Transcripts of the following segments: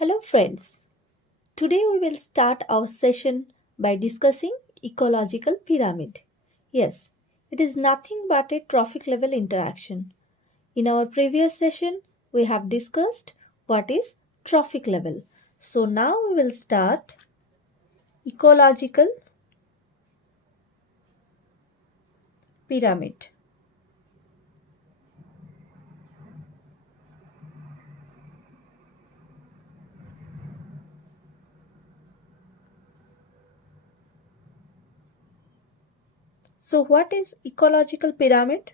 Hello friends. Today we will start our session by discussing ecological pyramid. Yes, it is nothing but a trophic level interaction. In our previous session we have discussed what is trophic level. So now we will start ecological pyramid. So what is ecological pyramid?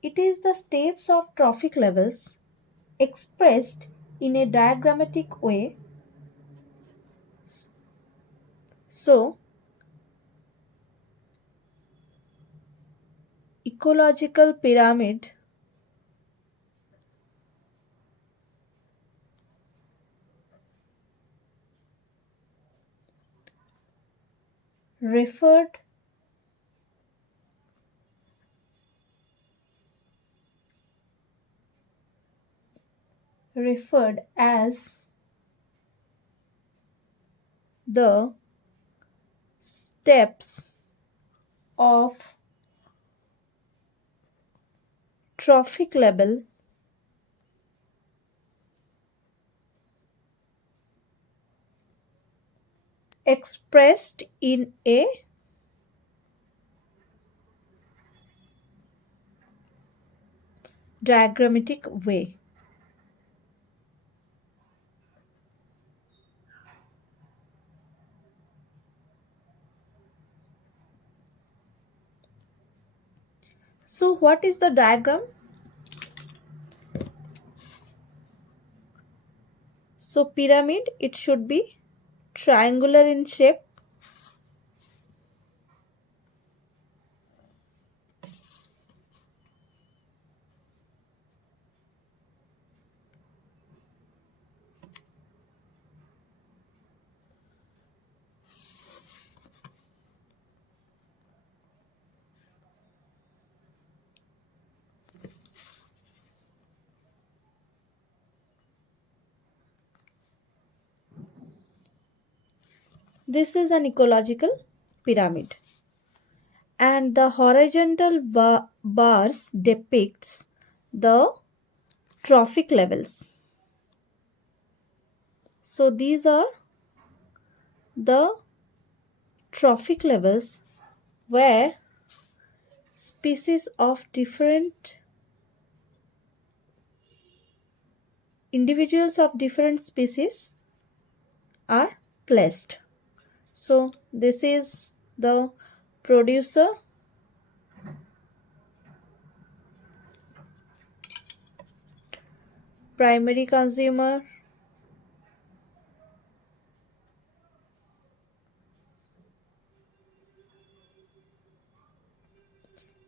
It is the steps of trophic levels expressed in a diagrammatic way. So ecological pyramid referred referred as the steps of trophic level expressed in a diagrammatic way. So what is the diagram? So pyramid, it should be triangular in shape. This is an ecological pyramid. And the horizontal bars depicts the trophic levels. So these are the trophic levels where species of different individuals of different species are placed. So this is the producer, primary consumer,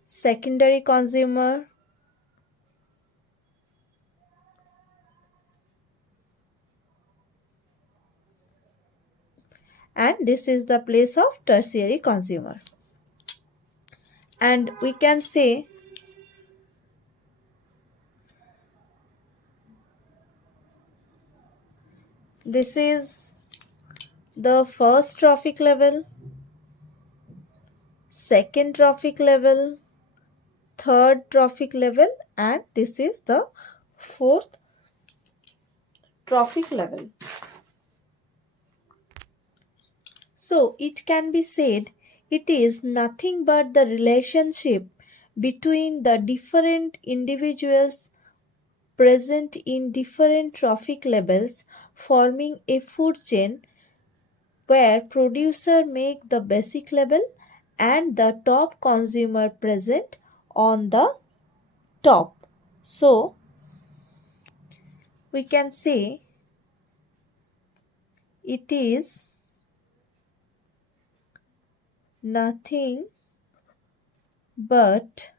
secondary consumer, and this is the place of tertiary consumer. And we can say this is the first trophic level, second trophic level, third trophic level, and this is the fourth trophic level. So it can be said it is nothing but the relationship between the different individuals present in different trophic levels, forming a food chain where producer make the basic level and the top consumer present on the top. So we can say it is nothing but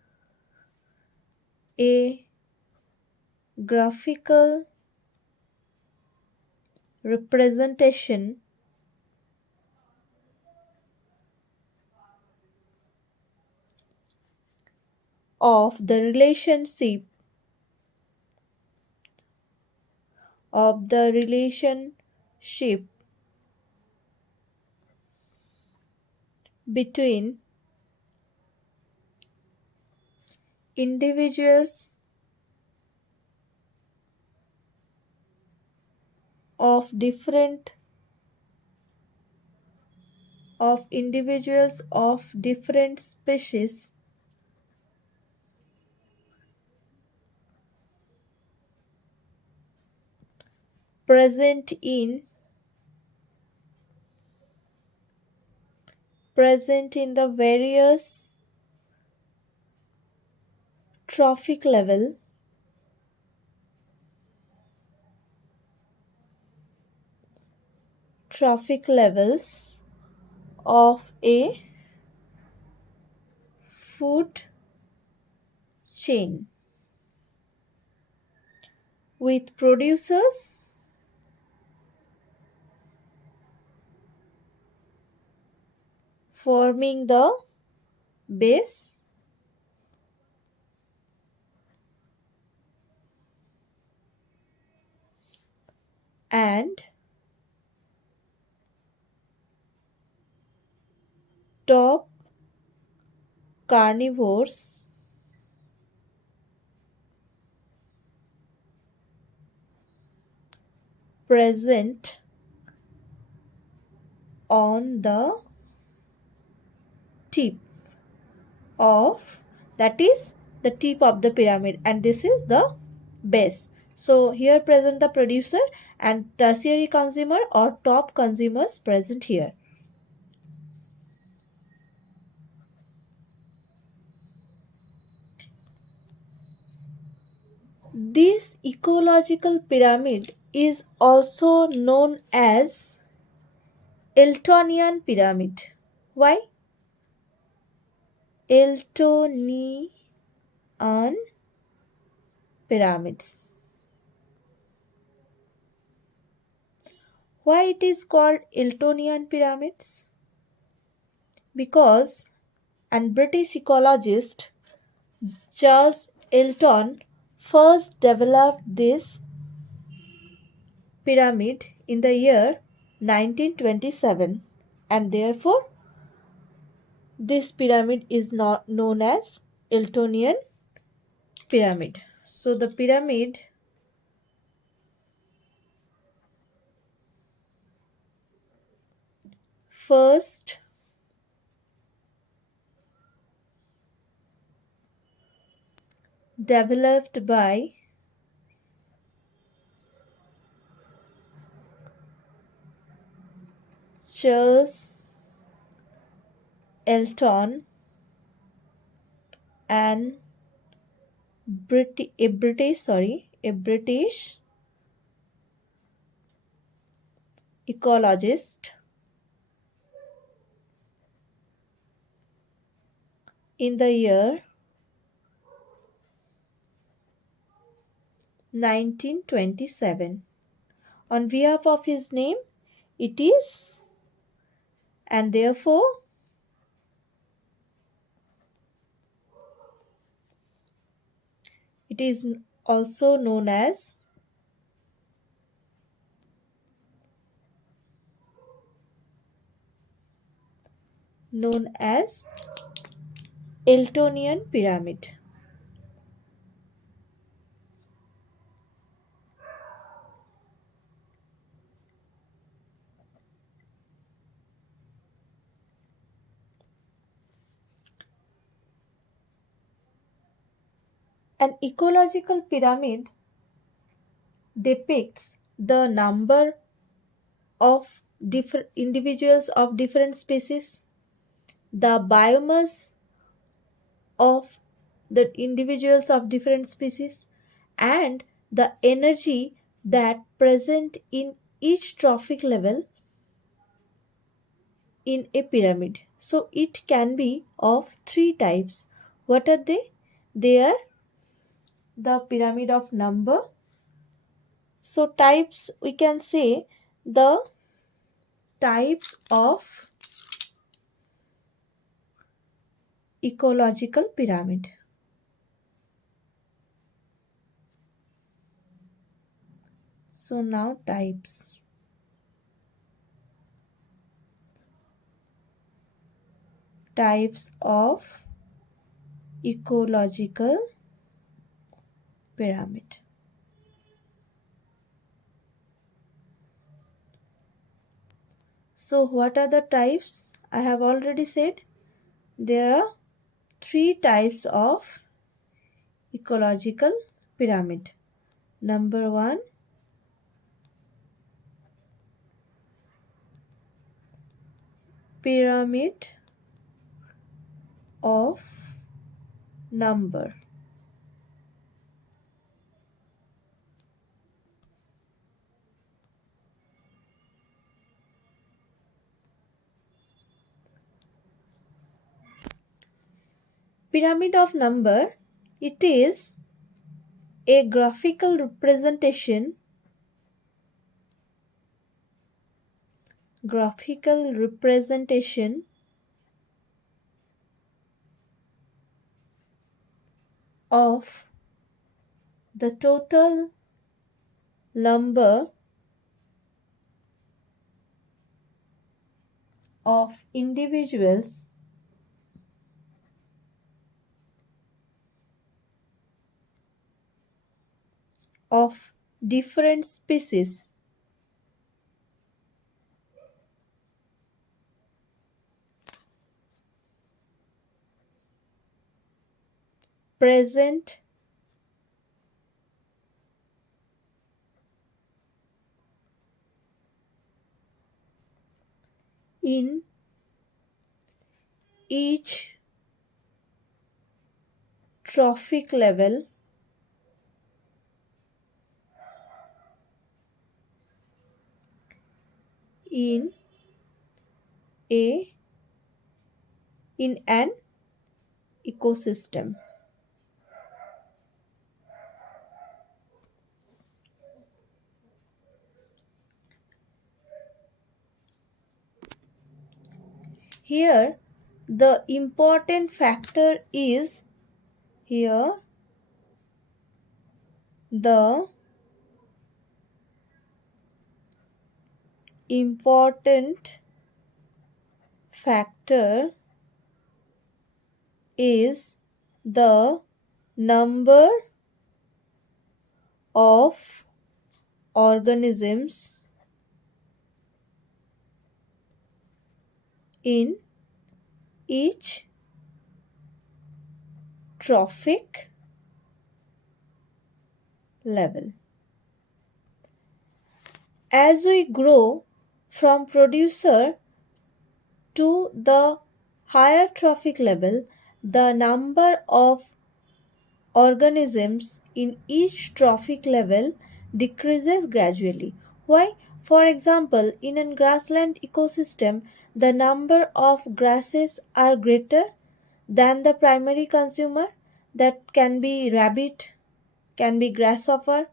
a graphical representation of the relationship of the relationship between individuals of different species present in the various trophic levels of a food chain, with producers forming the base and top carnivores present on the tip of, that is the tip of the pyramid, and this is the base. So here present the producer and tertiary consumer or top consumers present here. This ecological pyramid is also known as Eltonian pyramid. Why? Eltonian pyramids. Why it is called Eltonian pyramids? Because and British ecologist Charles Elton first developed this pyramid in the year 1927, and therefore this pyramid is not known as Eltonian pyramid. So the pyramid first developed by Charles Elton and a British ecologist in the year 1927. On behalf of his name, it is, and therefore it is also known as Eltonian pyramid. An ecological pyramid depicts the number of different individuals of different species, the biomass of the individuals of different species, and the energy that present in each trophic level in a pyramid. So it can be of three types. What are they? They are the pyramid of number. So types, we can say the types of ecological pyramid. So now types. Types of ecological pyramid. So what are the types? I have already said there are three types of ecological pyramid. Number one, pyramid of number. Pyramid of number, it is a graphical representation of the total number of individuals of different species present in each trophic level in a in an ecosystem. Here the important factor is here the important factor is the number of organisms in each trophic level. As we grow from producer to the higher trophic level, the number of organisms in each trophic level decreases gradually. Why? For example, in a grassland ecosystem, the number of grasses are greater than the primary consumer. That can be rabbit, can be grasshopper,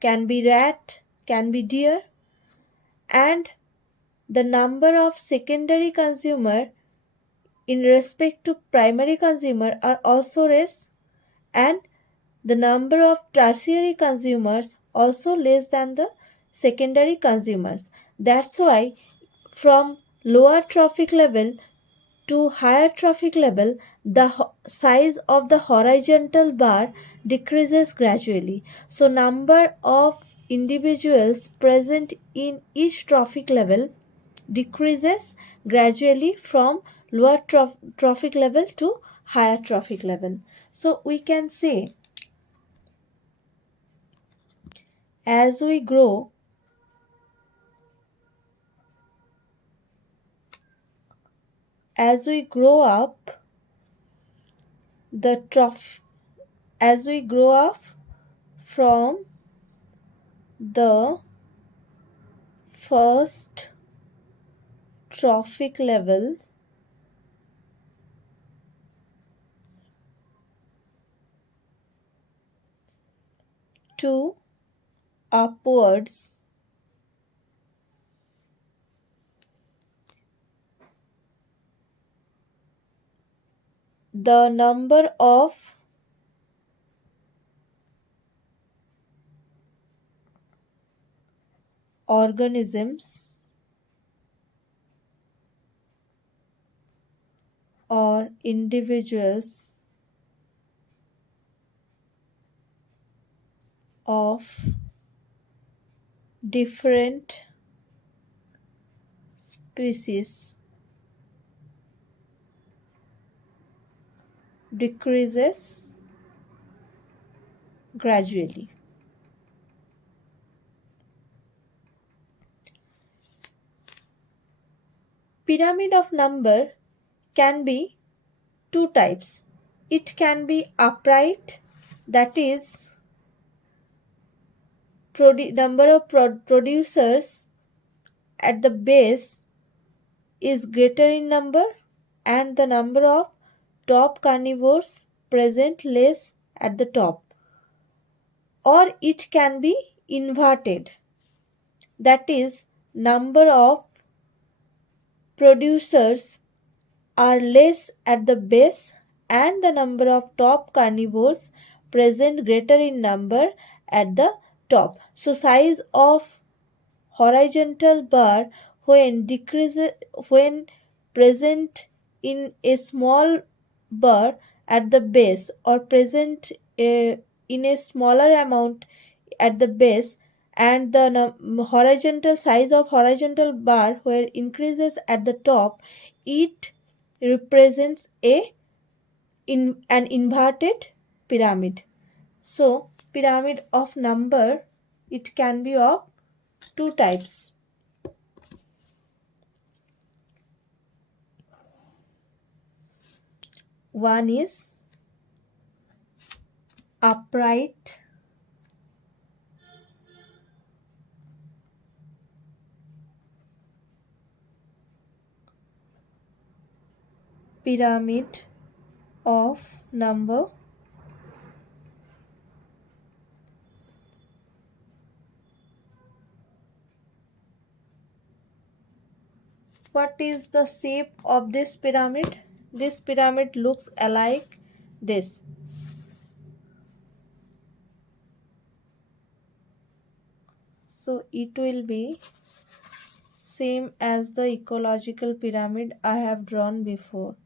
can be rat, can be deer, and the number of secondary consumer in respect to primary consumer are also less, and the number of tertiary consumers also less than the secondary consumers. That's why from lower trophic level to higher trophic level, the size of the horizontal bar decreases gradually. So number of individuals present in each trophic level decreases gradually from lower trophic level to higher trophic level. So we can say as we grow up the as we grow up from the first trophic level to upwards, the number of organisms or individuals of different species decreases gradually. Pyramid of number can be two types. It can be upright, that is, number of producers at the base is greater in number and the number of top carnivores present less at the top. Or it can be inverted, that is, number of producers are less at the base and the number of top carnivores present greater in number at the top. So size of horizontal bar when decreases when present in a small bar at the base or present in a smaller amount at the base, and the horizontal size of horizontal bar where increases at the top, it represents an inverted pyramid. So pyramid of number, it can be of two types. One is upright pyramid of number. What is the shape of this pyramid? This pyramid looks alike this. So it will be same as the ecological pyramid I have drawn before.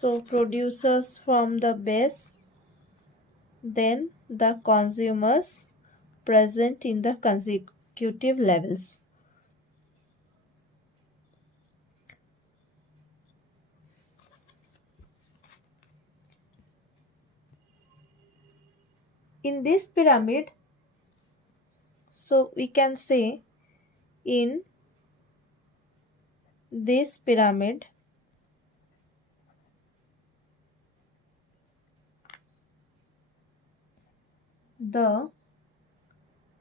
So producers from the base, then the consumers present in the consecutive levels. In this pyramid, so we can say in this pyramid, the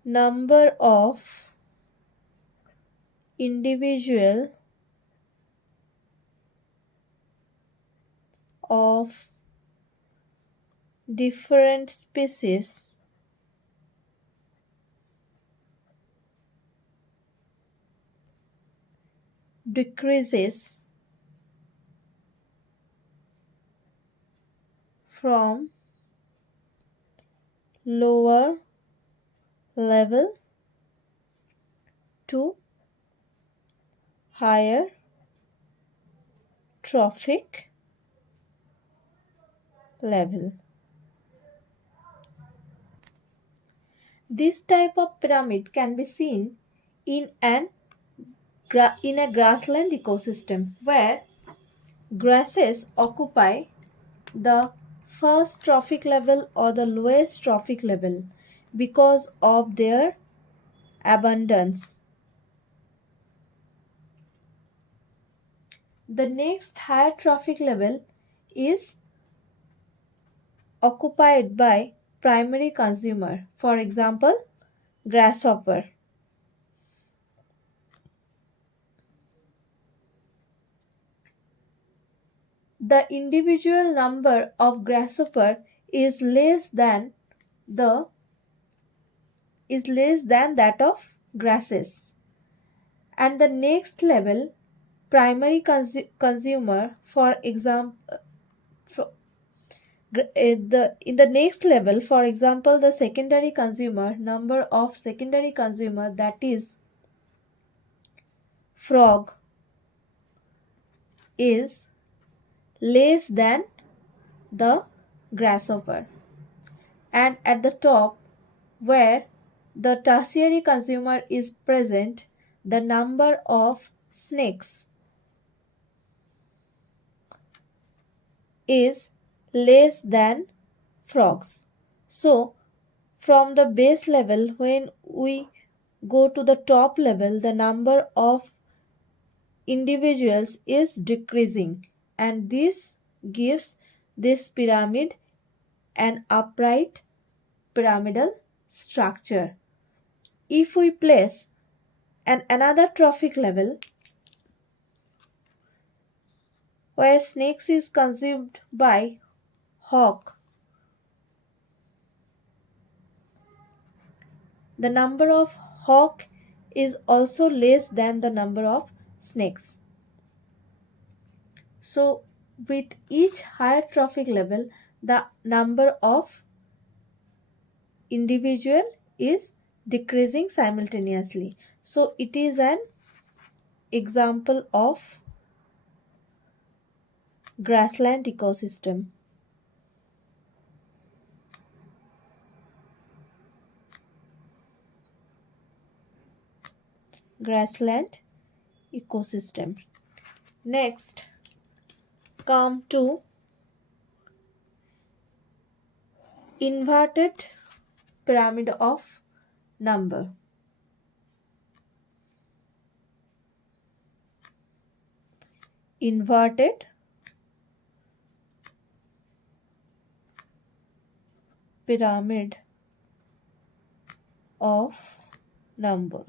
number of individual of different species decreases from lower level to higher trophic level. This type of pyramid can be seen in in a grassland ecosystem where grasses occupy the first trophic level or the lowest trophic level because of their abundance. The next higher trophic level is occupied by primary consumer, for example, grasshopper. the individual number of grasshopper is less than the is less than that of grasses. And the next level, primary consumer, for example, in the next level, for example, the secondary consumer, number of secondary consumer, that is frog, is less than the grasshopper. And at the top, where the tertiary consumer is present, the number of snakes is less than frogs. So, from the base level, when we go to the top level, the number of individuals is decreasing, and this gives this pyramid an upright pyramidal structure. If we place another trophic level where snakes is consumed by hawk, the number of hawk is also less than the number of snakes. So with each higher trophic level, the number of individual is decreasing simultaneously. So it is an example of grassland ecosystem. Grassland ecosystem. Next, come to inverted pyramid of number. Inverted pyramid of number.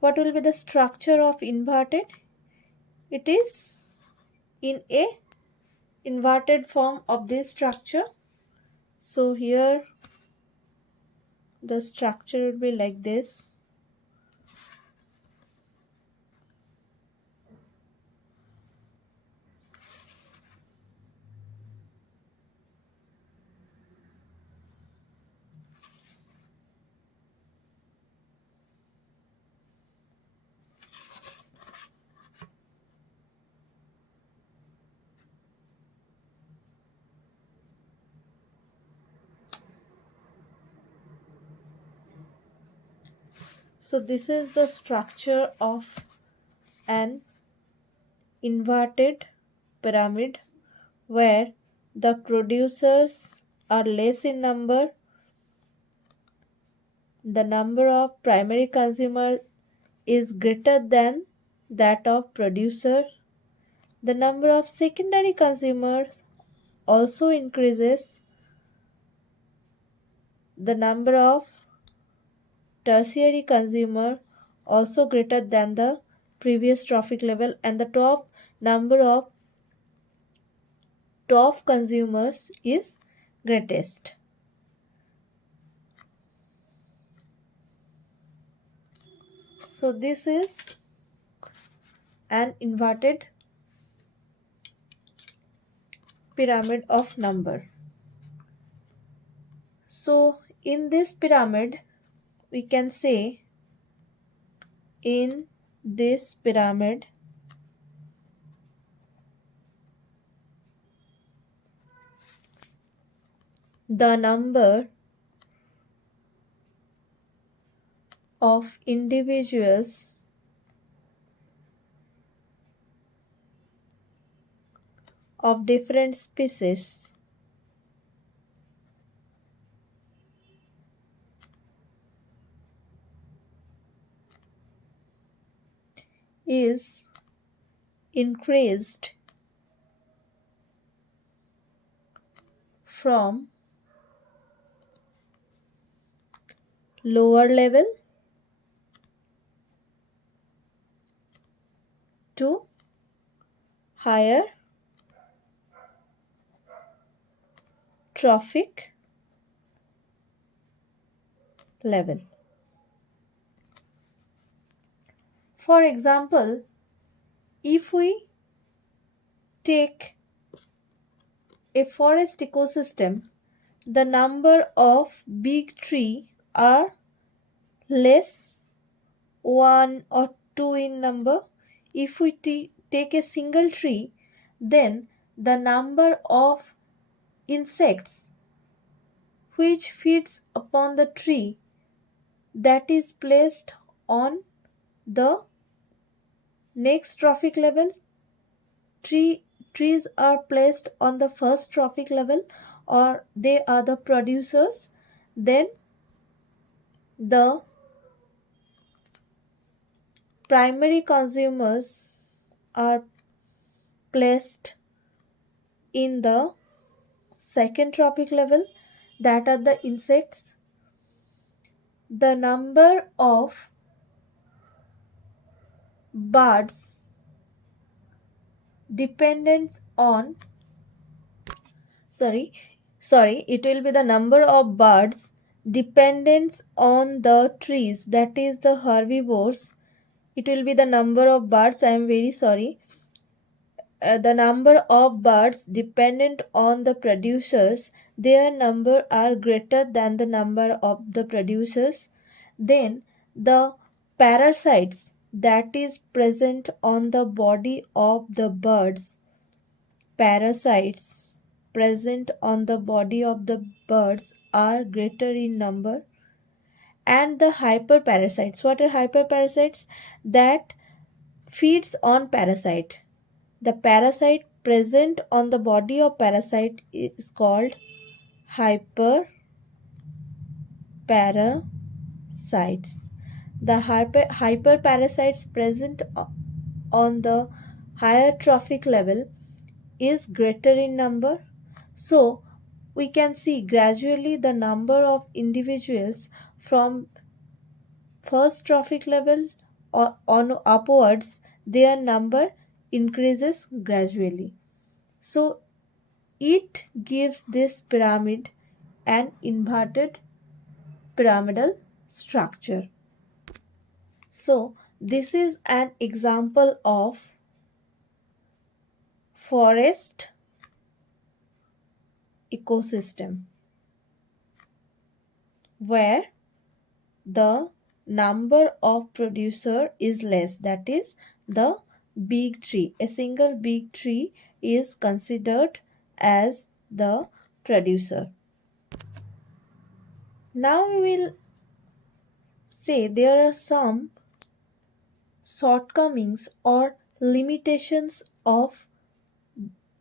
What will be the structure of inverted? It is in a inverted form of this structure. So here the structure will be like this. So this is the structure of an inverted pyramid where the producers are less in number, the number of primary consumer is greater than that of producer, the number of secondary consumers also increases, the number of tertiary consumer also greater than the previous trophic level, and the top number of top consumers is greatest. So this is an inverted pyramid of number. So in this pyramid, we can say in this pyramid, the number of individuals of different species is increased from lower level to higher trophic level. For example, if we take a forest ecosystem, the number of big trees are less, one or two in number. If we take a single tree, then the number of insects which feeds upon the tree that is placed on the next trophic level, trees are placed on the first trophic level, or they are the producers, then the primary consumers are placed in the second trophic level, that are the insects. The number of birds depends on sorry it will be the number of birds dependents on the trees, that is the herbivores. It will be the number of birds, I am very sorry, the number of birds dependent on the producers, their number are greater than the number of the producers. Then the parasites that is present on the body of the birds, parasites present on the body of the birds are greater in number. And the hyperparasites, what are hyperparasites? That feeds on parasite. The parasite present on the body of parasite is called hyperparasites. The hyperparasites present on the higher trophic level is greater in number. So we can see gradually the number of individuals from first trophic level or on upwards, their number increases gradually. So it gives this pyramid an inverted pyramidal structure. So this is an example of forest ecosystem where the number of producer is less, that is the big tree. A single big tree is considered as the producer. Now we will say there are some shortcomings or limitations of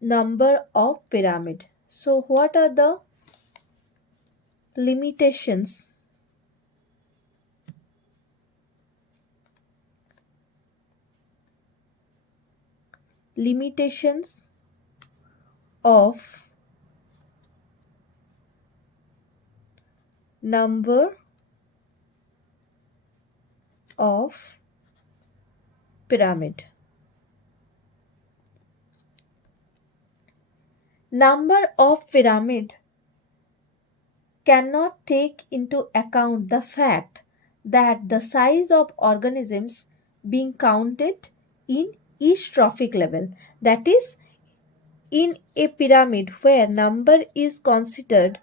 number of pyramid. So what are the limitations? Limitations of number of pyramid. Number of pyramid cannot take into account the fact that the size of organisms being counted in each trophic level. That is, in a pyramid where number is considered,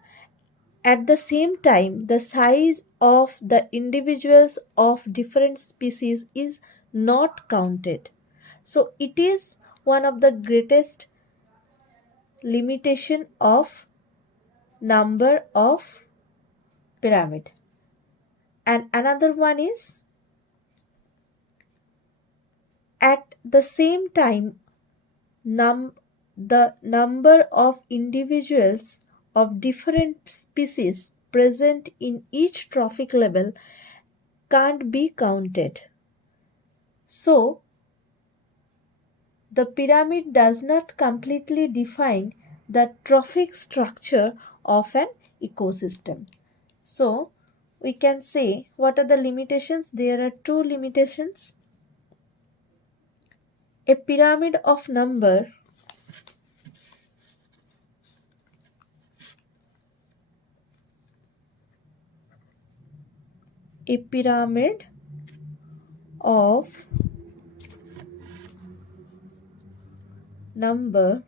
at the same time the size of the individuals of different species is not counted. So it is one of the greatest limitation of number of pyramid. And another one is, at the same time the number of individuals of different species present in each trophic level can't be counted. So the pyramid does not completely define the trophic structure of an ecosystem. So we can say, what are the limitations? There are two limitations. A pyramid of number a pyramid of number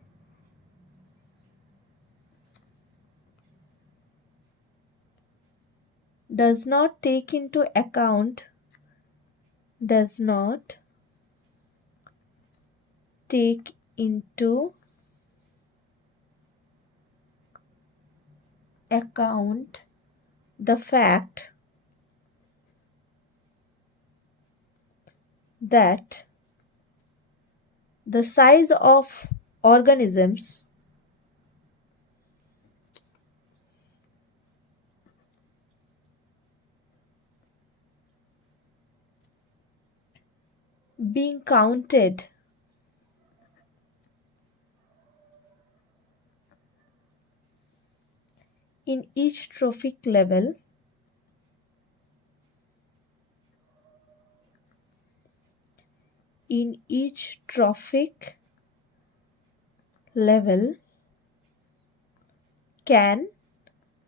does not take into account does not take into account the fact that the size of organisms being counted in each trophic level in each trophic level can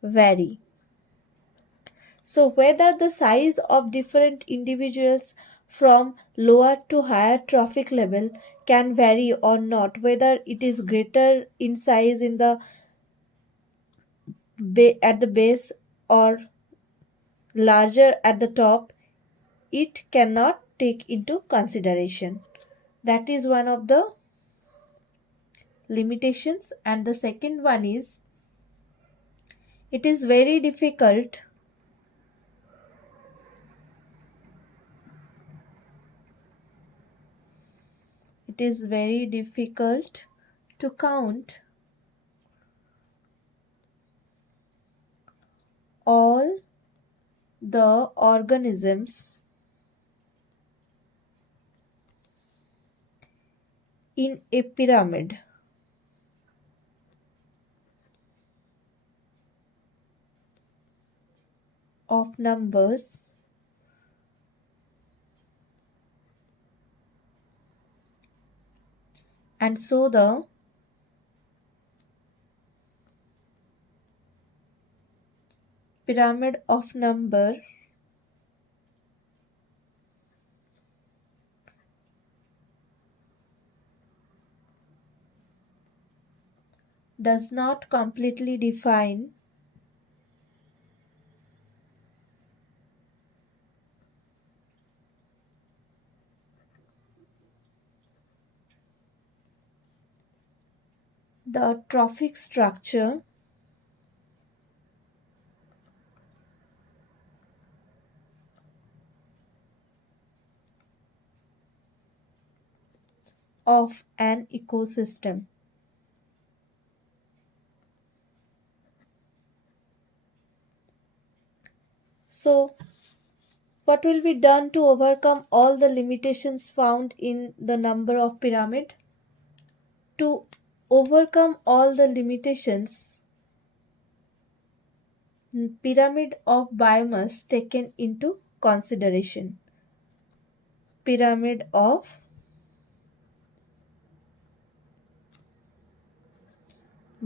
vary. So whether the size of different individuals from lower to higher trophic level can vary or not, whether it is greater in size in the at the base or larger at the top, it cannot take into consideration. That is one of the limitations. And the second one is it is very difficult it is very difficult to count all the organisms in a pyramid of numbers and so the pyramid of number does not completely define the trophic structure of an ecosystem. So, what will be done to overcome all the limitations found in the number of pyramid? To overcome all the limitations, pyramid of biomass taken into consideration. Pyramid of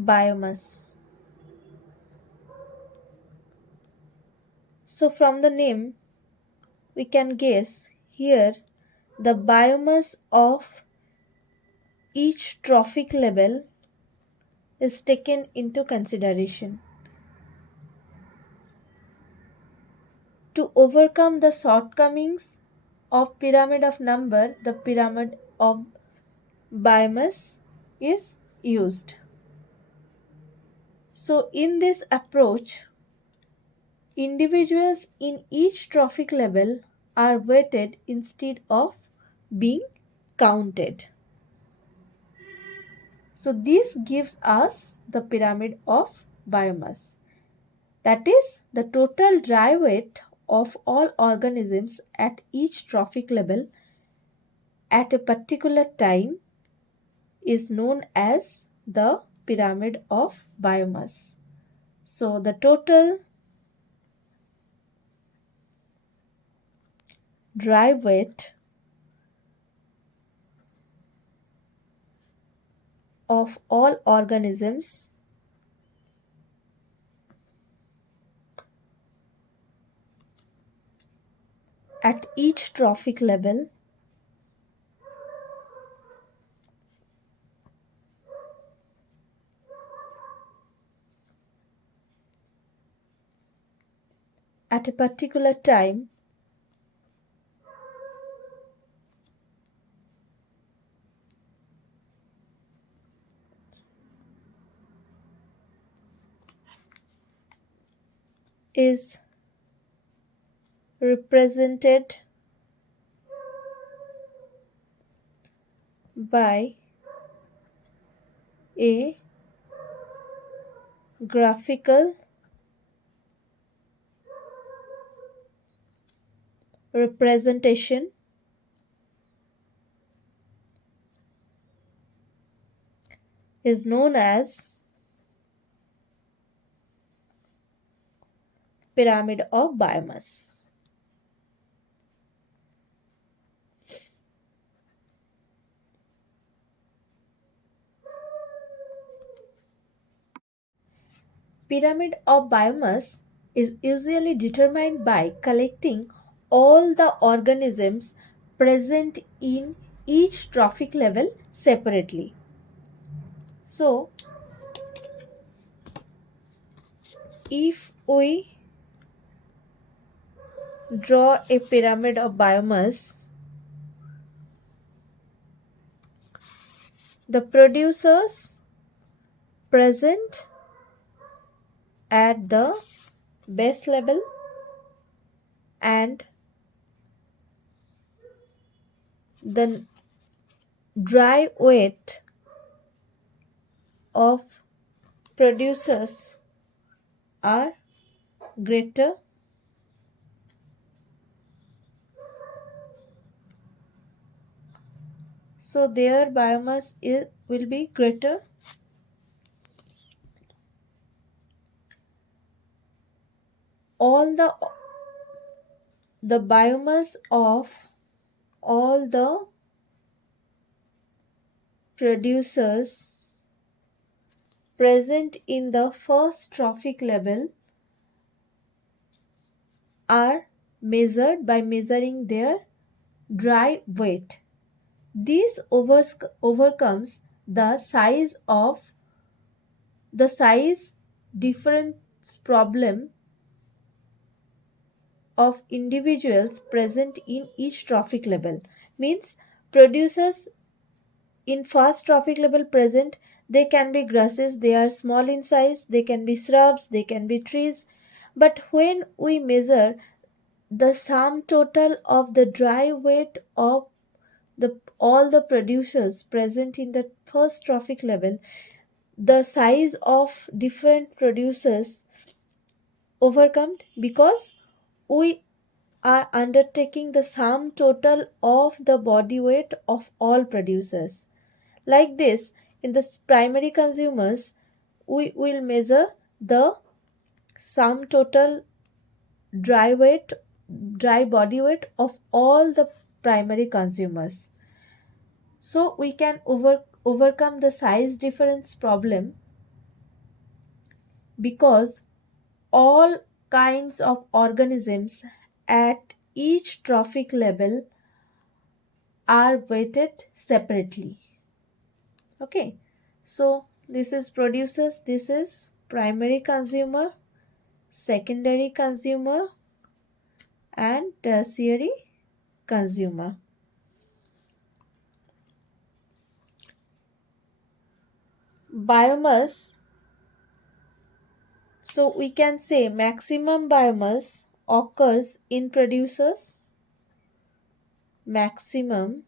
biomass. So from the name we can guess here the biomass of each trophic level is taken into consideration. To overcome the shortcomings of pyramid of number, the pyramid of biomass is used. So in this approach, individuals in each trophic level are weighted instead of being counted. So this gives us the pyramid of biomass. That is, the total dry weight of all organisms at each trophic level at a particular time is known as the pyramid of biomass. So the total dry weight of all organisms at each trophic level at a particular time is represented by a graphical representation is known as pyramid of biomass. Pyramid of biomass is usually determined by collecting all the organisms present in each trophic level separately. So, if we draw a pyramid of biomass, the producers present at the base level and the dry weight of producers are greater so their biomass will be greater. All the biomass of all the producers present in the first trophic level are measured by measuring their dry weight. This overcomes the size difference problem of individuals present in each trophic level. Means producers in first trophic level present, they can be grasses, they are small in size, they can be shrubs, they can be trees. But when we measure the sum total of the dry weight of all the producers present in the first trophic level, the size of different producers overcome because we are undertaking the sum total of the body weight of all producers. Like this, in the primary consumers, we will measure the sum total dry body weight of all the primary consumers. So we can overcome the size difference problem because all kinds of organisms at each trophic level are weighted separately. Okay, so this is producers, this is primary consumer, secondary consumer, and tertiary consumer. Biomass, so we can say maximum biomass occurs in producers, maximum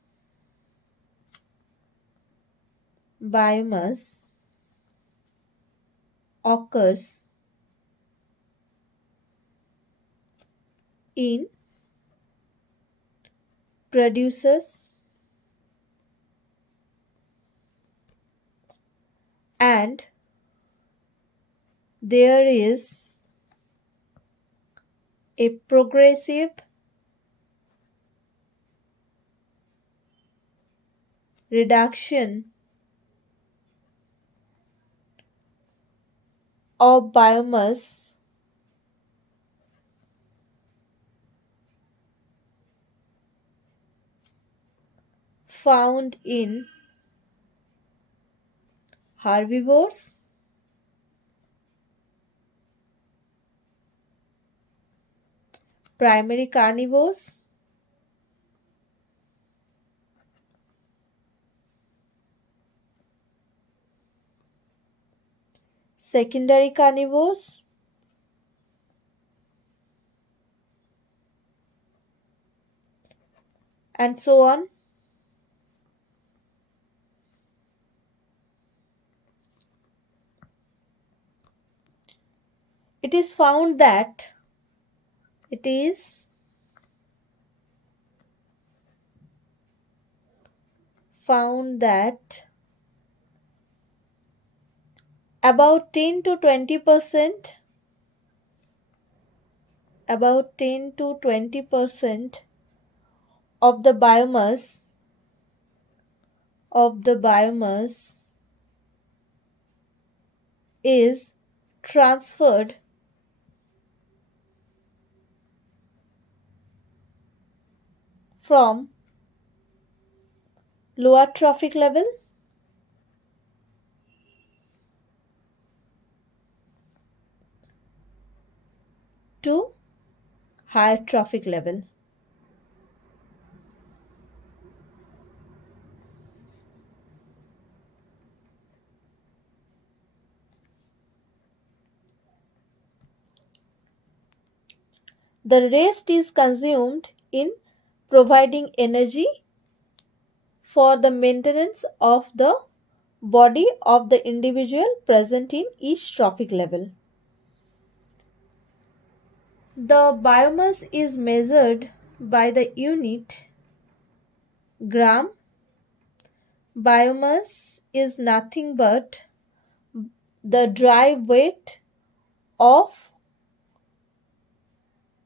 biomass occurs in producers and there is a progressive reduction of biomass found in herbivores, primary carnivores, secondary carnivores, and so on. It is found that it is found that about 10 to 20% about 10 to 20% of the biomass is transferred from lower trophic level to higher trophic level. The rest is consumed in providing energy for the maintenance of the body of the individual present in each trophic level. The biomass is measured by the unit gram. Biomass is nothing but the dry weight of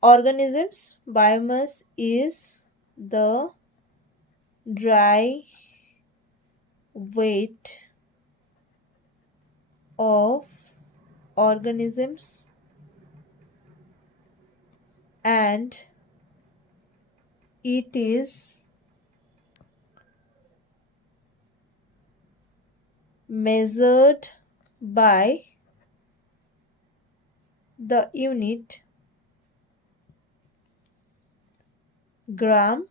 organisms. Biomass is the dry weight of organisms and it is measured by the unit gram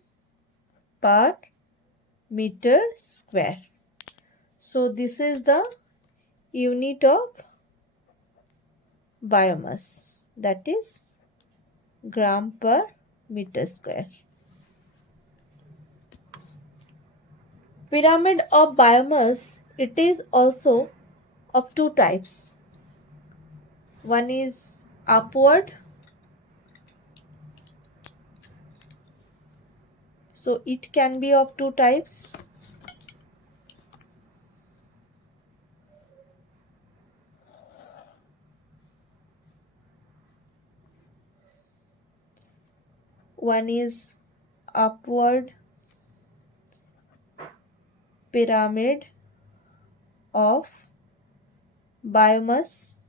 per meter square. So this is the unit of biomass, that is gram per meter square. Pyramid of biomass, it is also of two types. One is upward, so it can be of two types. One is upward pyramid of biomass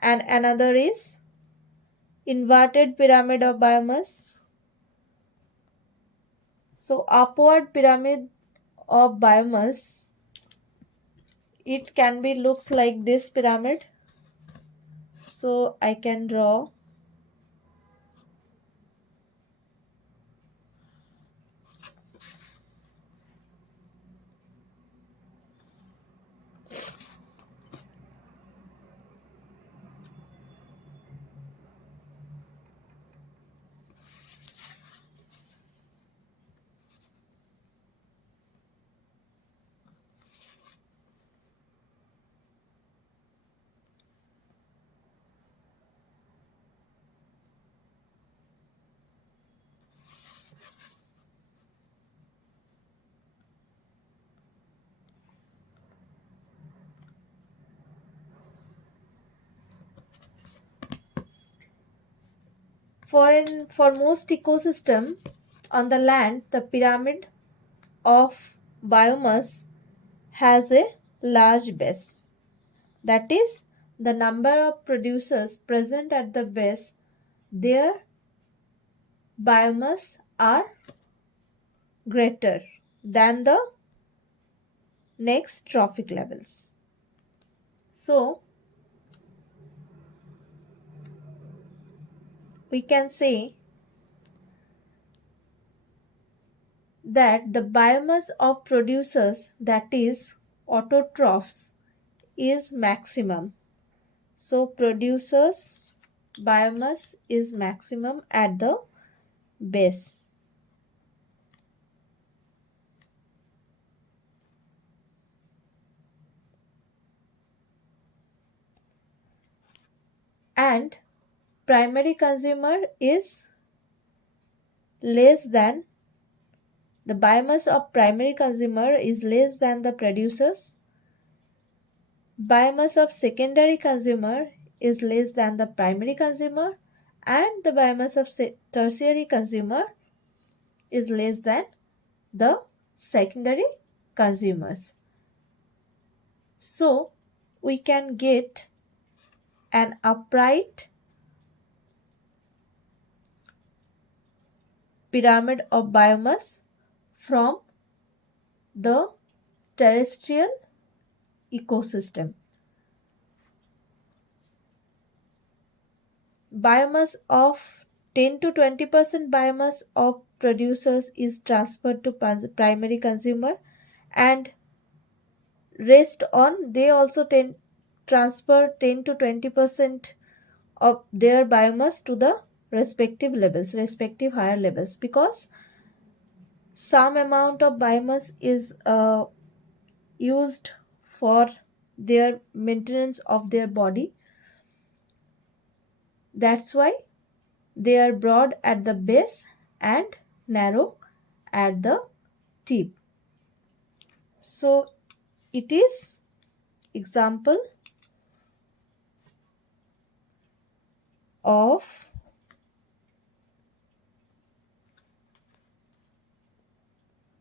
and another is inverted pyramid of biomass. So upward pyramid of biomass, it can be looks like this pyramid. So I can draw for most ecosystem on the land, the pyramid of biomass has a large base. That is, the number of producers present at the base, their biomass are greater than the next trophic levels. So, we can say that the biomass of producers, that is autotrophs, is maximum. So producers biomass is maximum at the base. And primary consumer is less than, the biomass of primary consumer is less than the producers. Biomass of secondary consumer is less than the primary consumer, and the biomass of tertiary consumer is less than the secondary consumers. So we can get an upright pyramid of biomass from the terrestrial ecosystem. Biomass of 10 to 20% biomass of producers is transferred to primary consumer, and rest on they also transfer 10 to 20% of their biomass to the respective higher levels, because some amount of biomass is used for their maintenance of their body. That's why they are broad at the base and narrow at the tip. So it is example of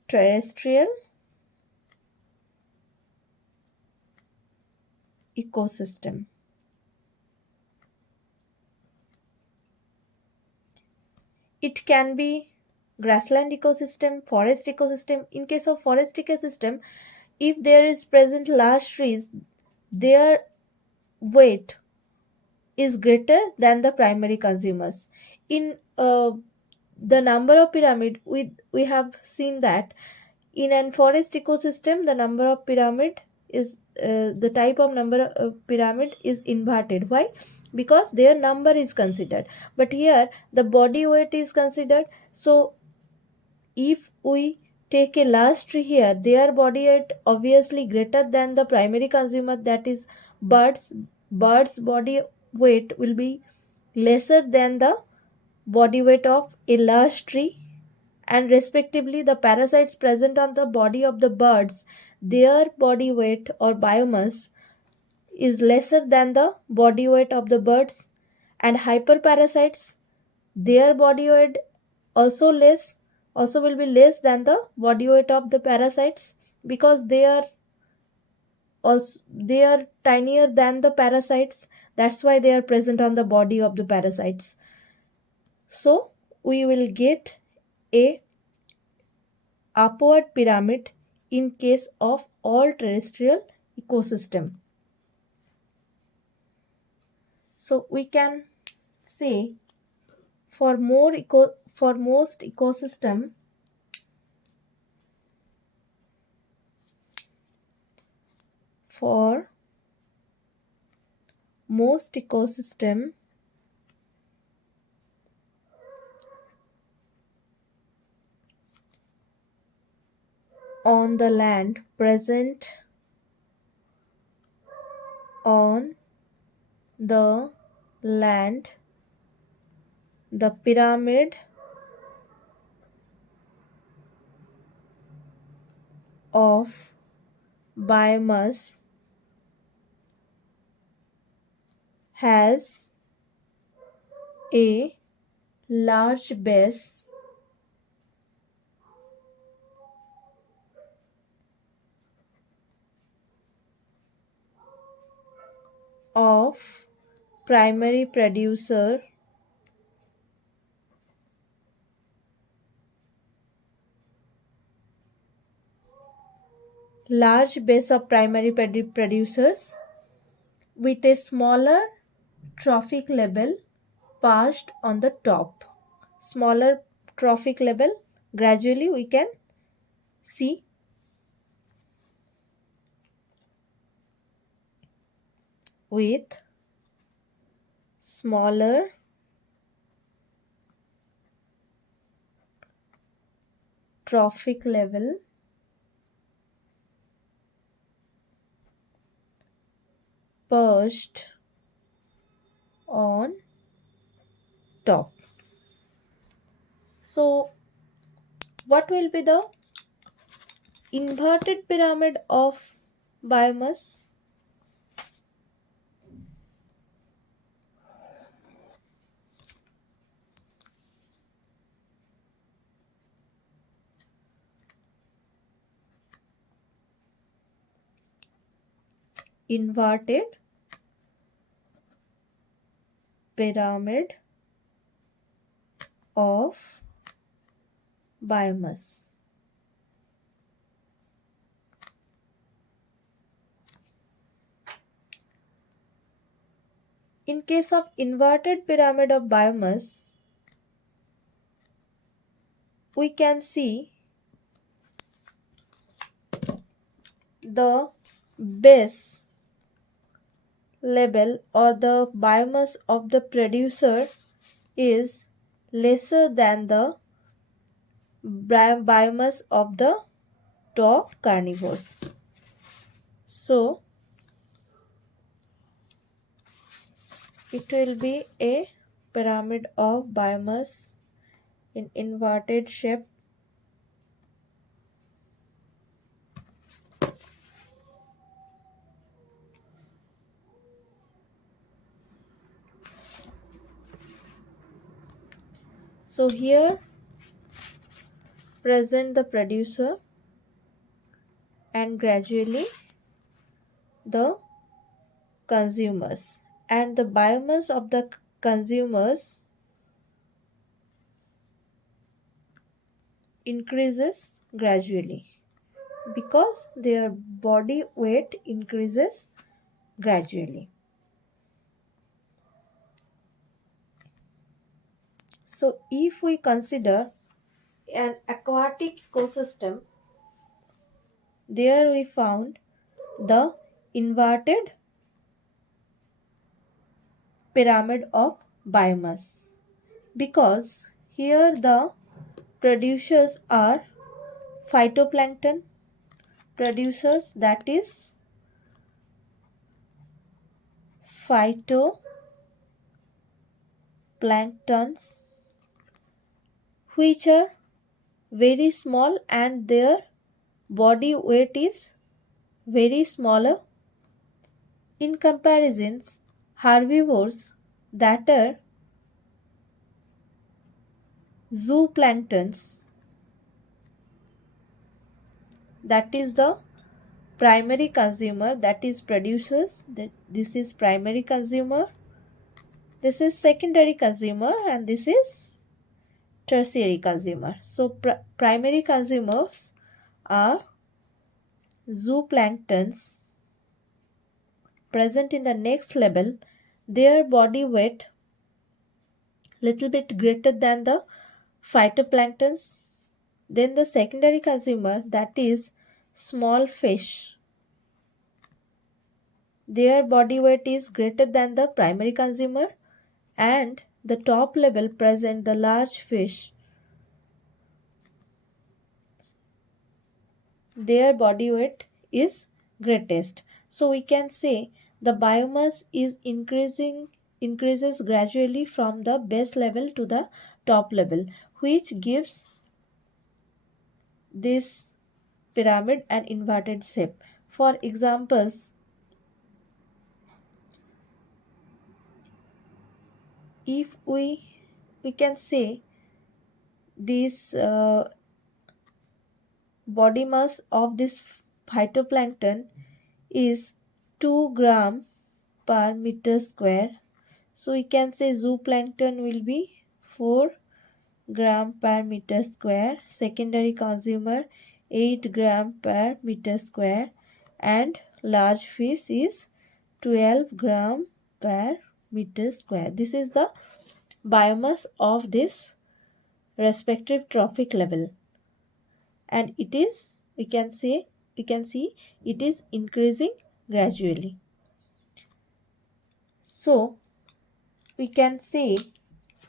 terrestrial ecosystem. It can be grassland ecosystem, forest ecosystem. In case of forest ecosystem, if there is present large trees, their weight is greater than the primary consumers. In the number of pyramid, we have seen that in an forest ecosystem, the number of pyramid is the type of number of pyramid is inverted. Why? Because their number is considered, but here the body weight is considered. So if we take a large tree here, their body weight obviously greater than the primary consumer, that is birds. Birds body weight will be lesser than the body weight of a large tree, and respectively the parasites present on the body of the birds, their body weight or biomass is lesser than the body weight of the birds, and hyperparasites, their body weight also will be less than the body weight of the parasites, because they are tinier than the parasites. That's why they are present on the body of the parasites. So we will get a upward pyramid in case of all terrestrial ecosystem. So we can say for most ecosystem, for most ecosystem on the land, present on the land, the pyramid of biomass has a large base of primary producer large base of primary producers with a smaller trophic level passed on the top. Smaller trophic level gradually we can see with smaller trophic level perched on top. So what will be the inverted pyramid of biomass? Inverted pyramid of biomass. In case of inverted pyramid of biomass, we can see the base level or the biomass of the producer is lesser than the biomass of the top carnivores. So it will be a pyramid of biomass in inverted shape. So here present the producer and gradually the consumers, and the biomass of the consumers increases gradually because their body weight increases gradually. So if we consider an aquatic ecosystem, there we found the inverted pyramid of biomass because here the producers are phytoplankton producers, that is phytoplanktons, which are very small and their body weight is very smaller in comparisons herbivores that are zooplanktons, that is the primary consumer, that is producers, this is primary consumer, this is secondary consumer, and this is tertiary consumer. So primary consumers are zooplanktons present in the next level, their body weight little bit greater than the phytoplanktons. Then the secondary consumer, that is small fish, their body weight is greater than the primary consumer, and the top level present the large fish, their body weight is greatest. So we can say the biomass is increases gradually from the base level to the top level, which gives this pyramid an inverted shape. For examples, if we can say this body mass of this phytoplankton is 2 gram per meter square. So we can say zooplankton will be 4 gram per meter square, secondary consumer 8 gram per meter square, and large fish is 12 gram per meter square. This is the biomass of this respective trophic level, and it is, we can see it is increasing gradually. So we can say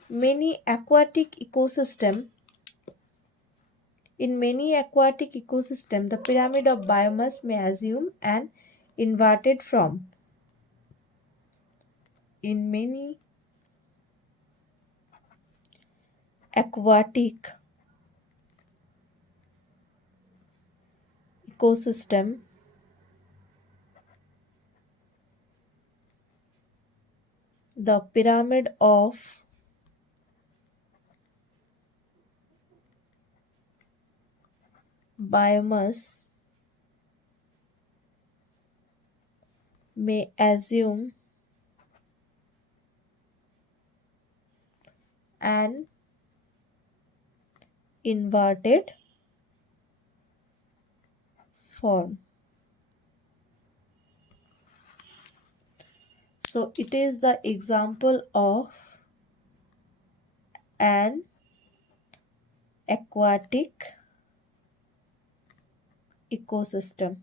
many aquatic ecosystem in many aquatic ecosystem the pyramid of biomass may assume an inverted form. In many aquatic ecosystem the pyramid of biomass may assume an inverted form. So it is the example of an aquatic ecosystem.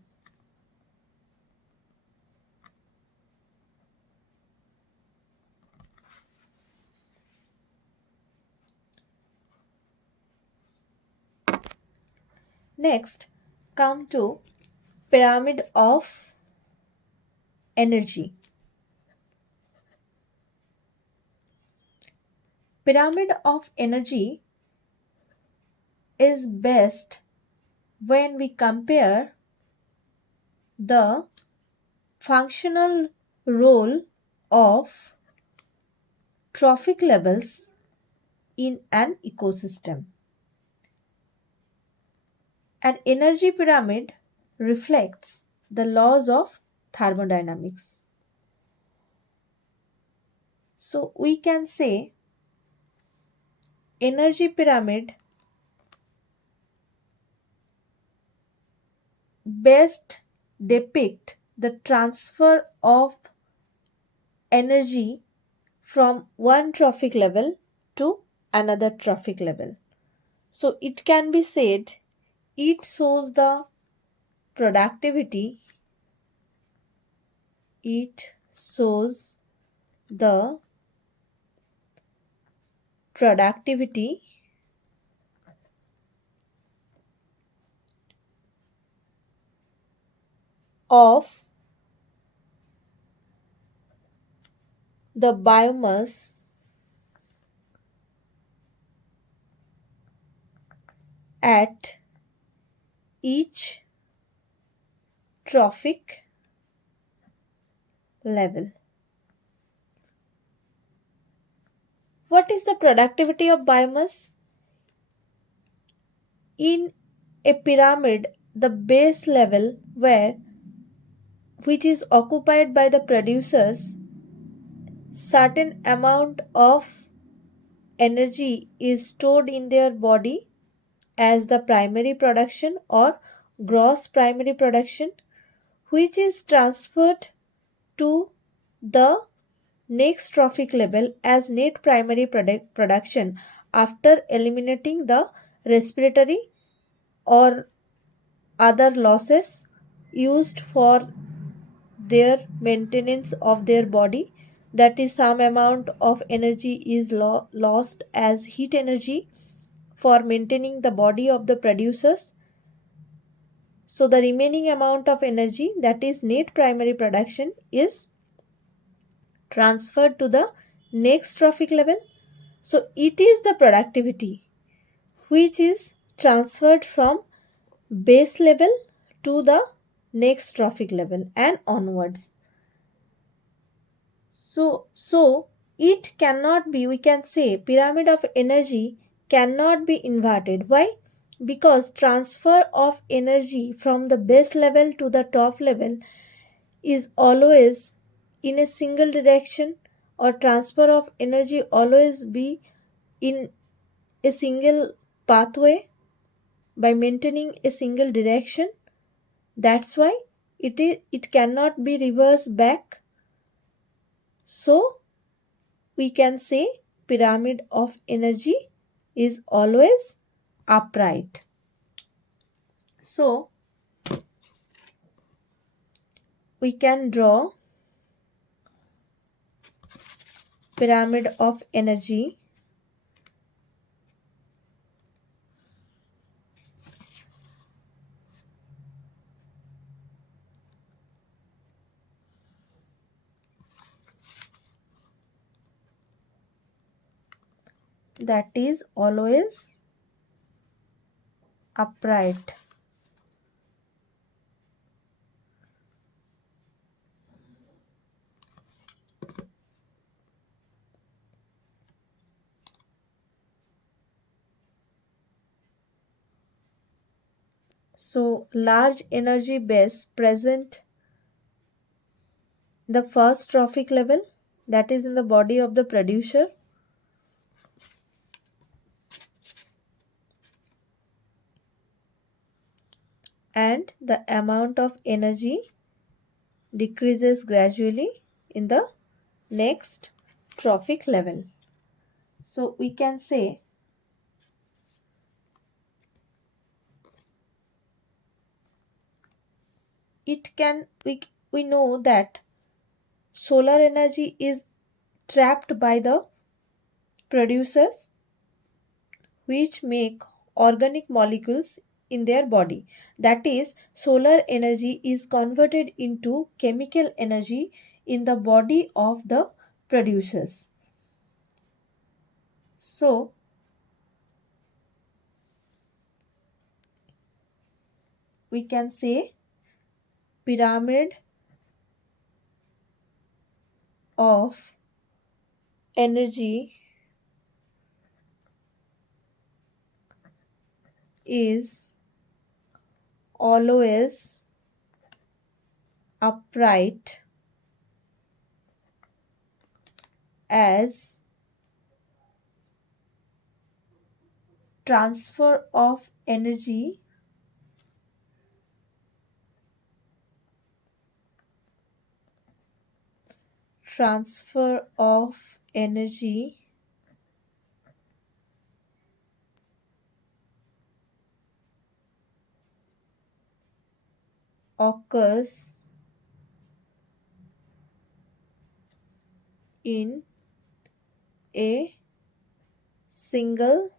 Next, come to pyramid of energy. Pyramid of energy is best when we compare the functional role of trophic levels in an ecosystem. An energy pyramid reflects the laws of thermodynamics. So we can say energy pyramid best depict the transfer of energy from one trophic level to another trophic level. So it can be said it shows the productivity, it shows the productivity of the biomass at each trophic level. What is the productivity of biomass? In a pyramid, the base level which is occupied by the producers, certain amount of energy is stored in their body as the primary production or gross primary production, which is transferred to the next trophic level as net primary production after eliminating the respiratory or other losses used for their maintenance of their body. That is, some amount of energy is lost as heat energy for maintaining the body of the producers. So the remaining amount of energy, that is net primary production, is transferred to the next trophic level. So it is the productivity which is transferred from base level to the next trophic level and onwards. So it cannot be, we can say, pyramid of energy cannot be inverted. Why? Because transfer of energy from the base level to the top level is always in a single direction, or transfer of energy always be in a single pathway by maintaining a single direction. That's why it cannot be reversed back. So we can say pyramid of energy is always upright. So we can draw pyramid of energy that is always upright. So large energy base present the first trophic level, that is in the body of the producer, and the amount of energy decreases gradually in the next trophic level. So we can say we know that solar energy is trapped by the producers, which make organic molecules in their body. That is, solar energy is converted into chemical energy in the body of the producers. So we can say pyramid of energy is always upright as transfer of energy transfer of energy occurs in a single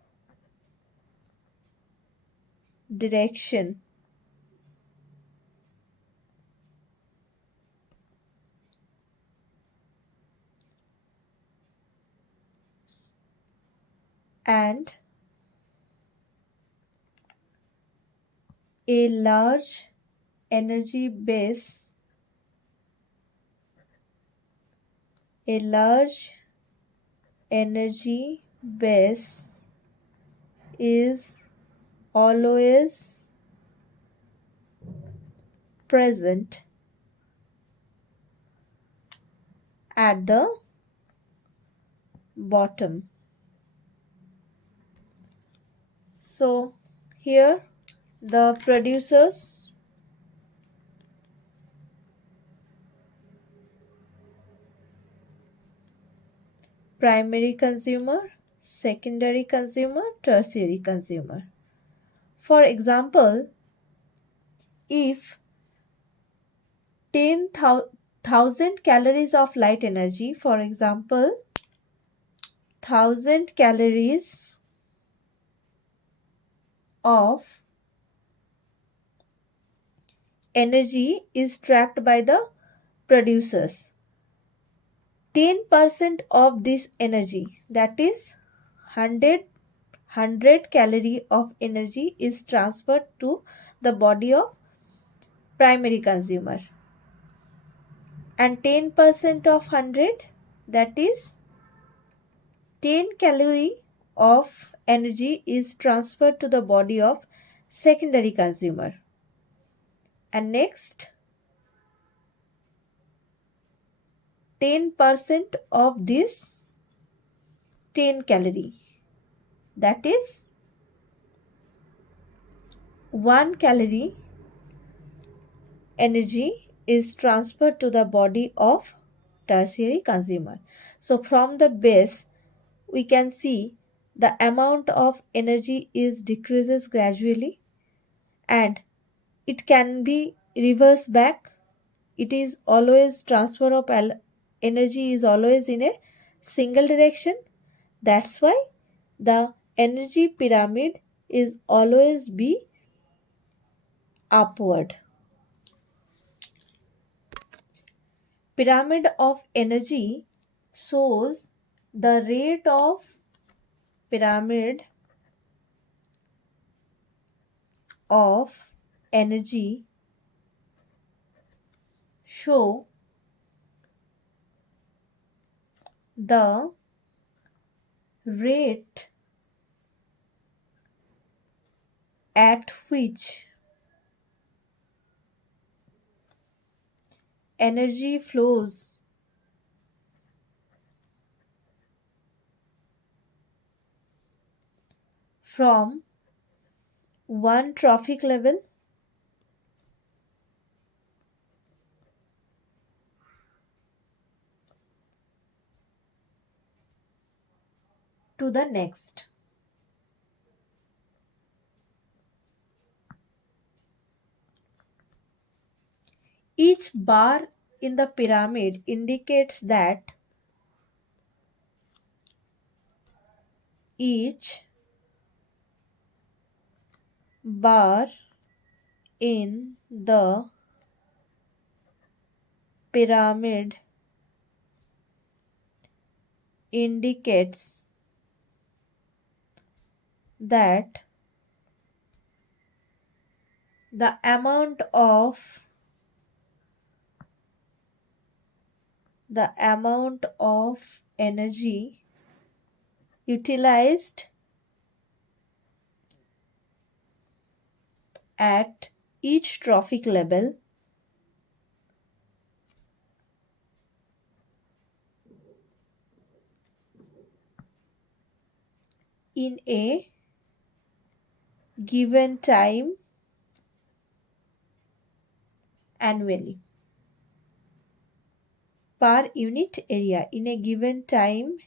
direction. And a large energy base a large energy base is always present at the bottom. So here the producers primary consumer, secondary consumer, tertiary consumer. For example, if 10,000 calories of light energy, for example, 1000 calories of energy is trapped by the producers. 10% of this energy, that is 100 calorie of energy, is transferred to the body of primary consumer, and 10% of 100, that is 10 calorie of energy, is transferred to the body of secondary consumer. And next 10% of this 10 calorie. That is 1 calorie energy is transferred to the body of tertiary consumer. So from the base we can see the amount of energy is decreases gradually, and it can be reversed back. It is always transfer of energy is always in a single direction. That's why the energy pyramid is always be upward. Pyramid of energy shows the rate of pyramid of energy show the rate at which energy flows from one trophic level to the next. Each bar in the pyramid indicates that each bar in the pyramid indicates that the amount of energy utilized at each trophic level in a given time annually per unit area in a given time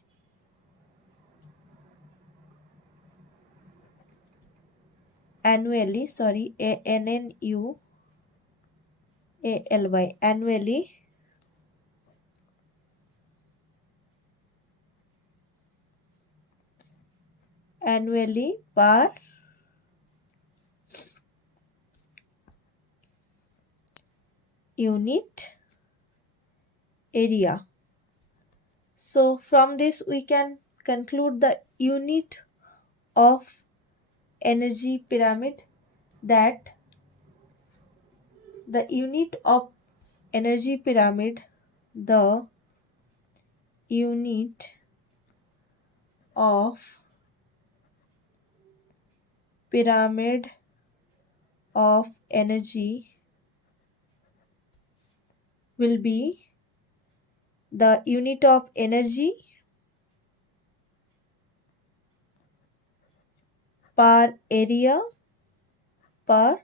annually, annually per unit area. So from this we can conclude the unit of energy pyramid, that the unit of energy pyramid, the unit of pyramid of energy will be the unit of energy per area per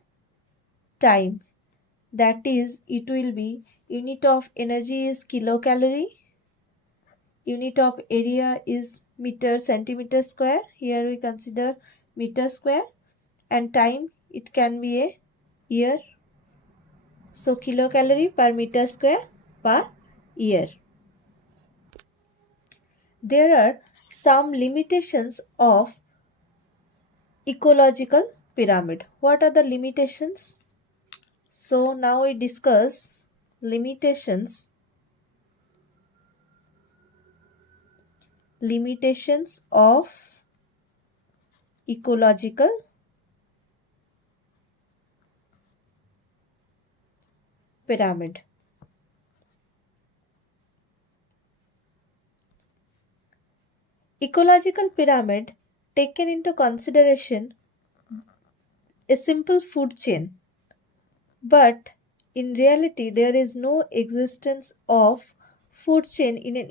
time. That is, it will be unit of energy is kilocalorie, unit of area is meter centimeter square. Here we consider meter square, and time it can be a year. So kilocalorie per meter square per year. There are some limitations of ecological pyramid. What are the limitations? So now we discuss limitations of ecological pyramid. Ecological pyramid taken into consideration a simple food chain, but in reality there is no existence of food chain in an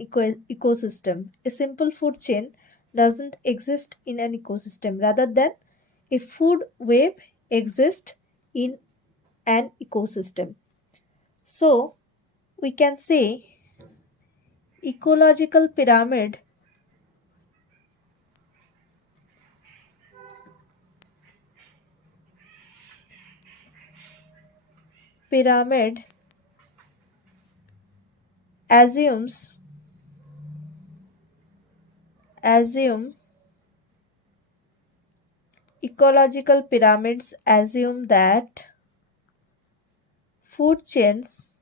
ecosystem. A simple food chain doesn't exist in an ecosystem, rather than a food web exists in an ecosystem. So, we can say ecological pyramid assumes assume ecological pyramids assume that food chains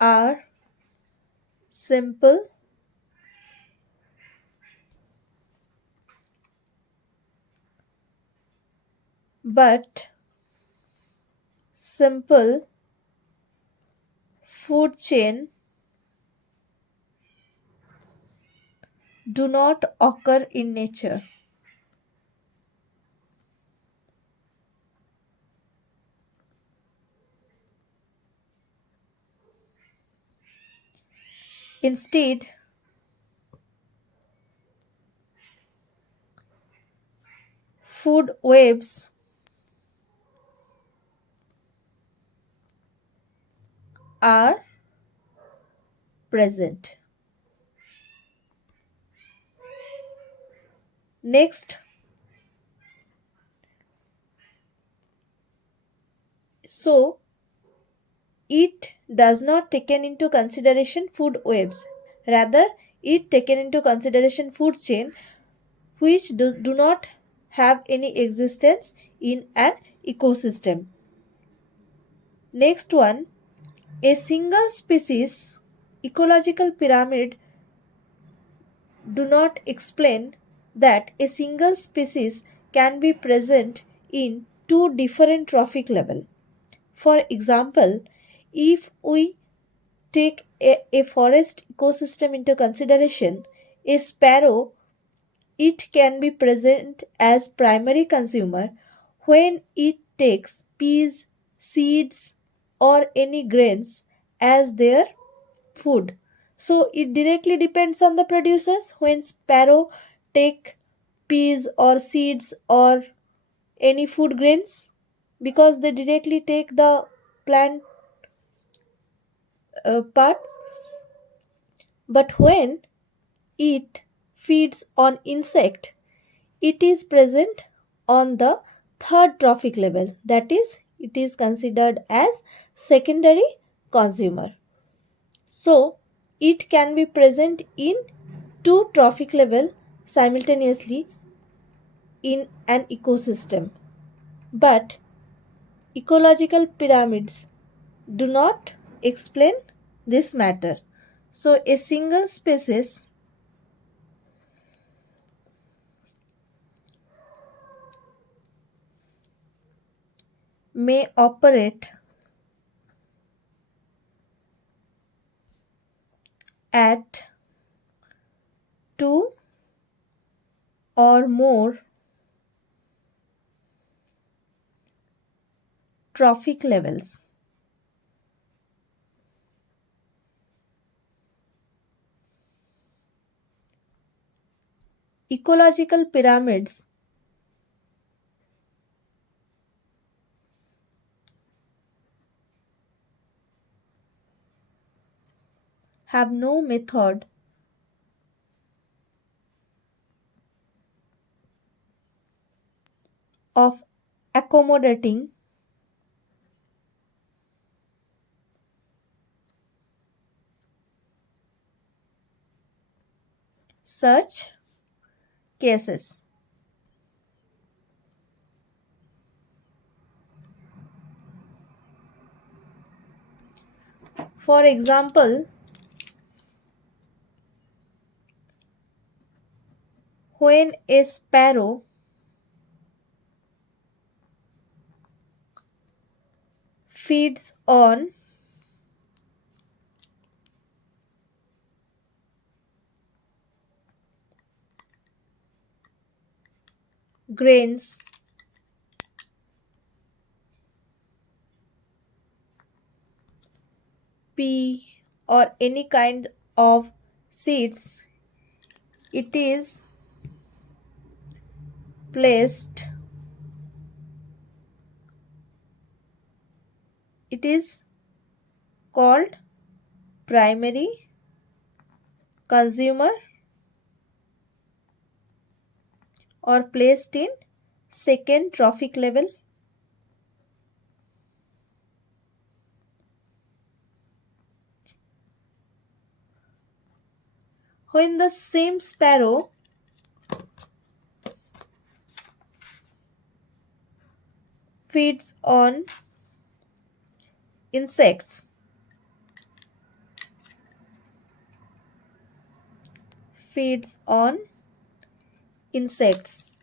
are simple but simple food chain do not occur in nature. Instead, food webs are present. Next, so it does not taken into consideration food webs. Rather, it taken into consideration food chain which do not have any existence in an ecosystem. Next one, a single species ecological pyramid do not explain that a single species can be present in two different trophic level. For example, if we take a forest ecosystem into consideration, a sparrow it can be present as primary consumer when it takes peas, seeds or any grains as their food. So it directly depends on the producers when sparrow take peas or seeds or any food grains because they directly take the plant parts, but when it feeds on insect it is present on the third trophic level, that is it is considered as secondary consumer. So it can be present in two trophic level simultaneously in an ecosystem, but ecological pyramids do not explain this matter. So a single species may operate at two or more trophic levels. Ecological pyramids have no method of accommodating such cases. For example, when a sparrow feeds on grains pea or any kind of seeds, it is placed, it is called primary consumer or placed in second trophic level. When the same sparrow feeds on insects, feeds on insects,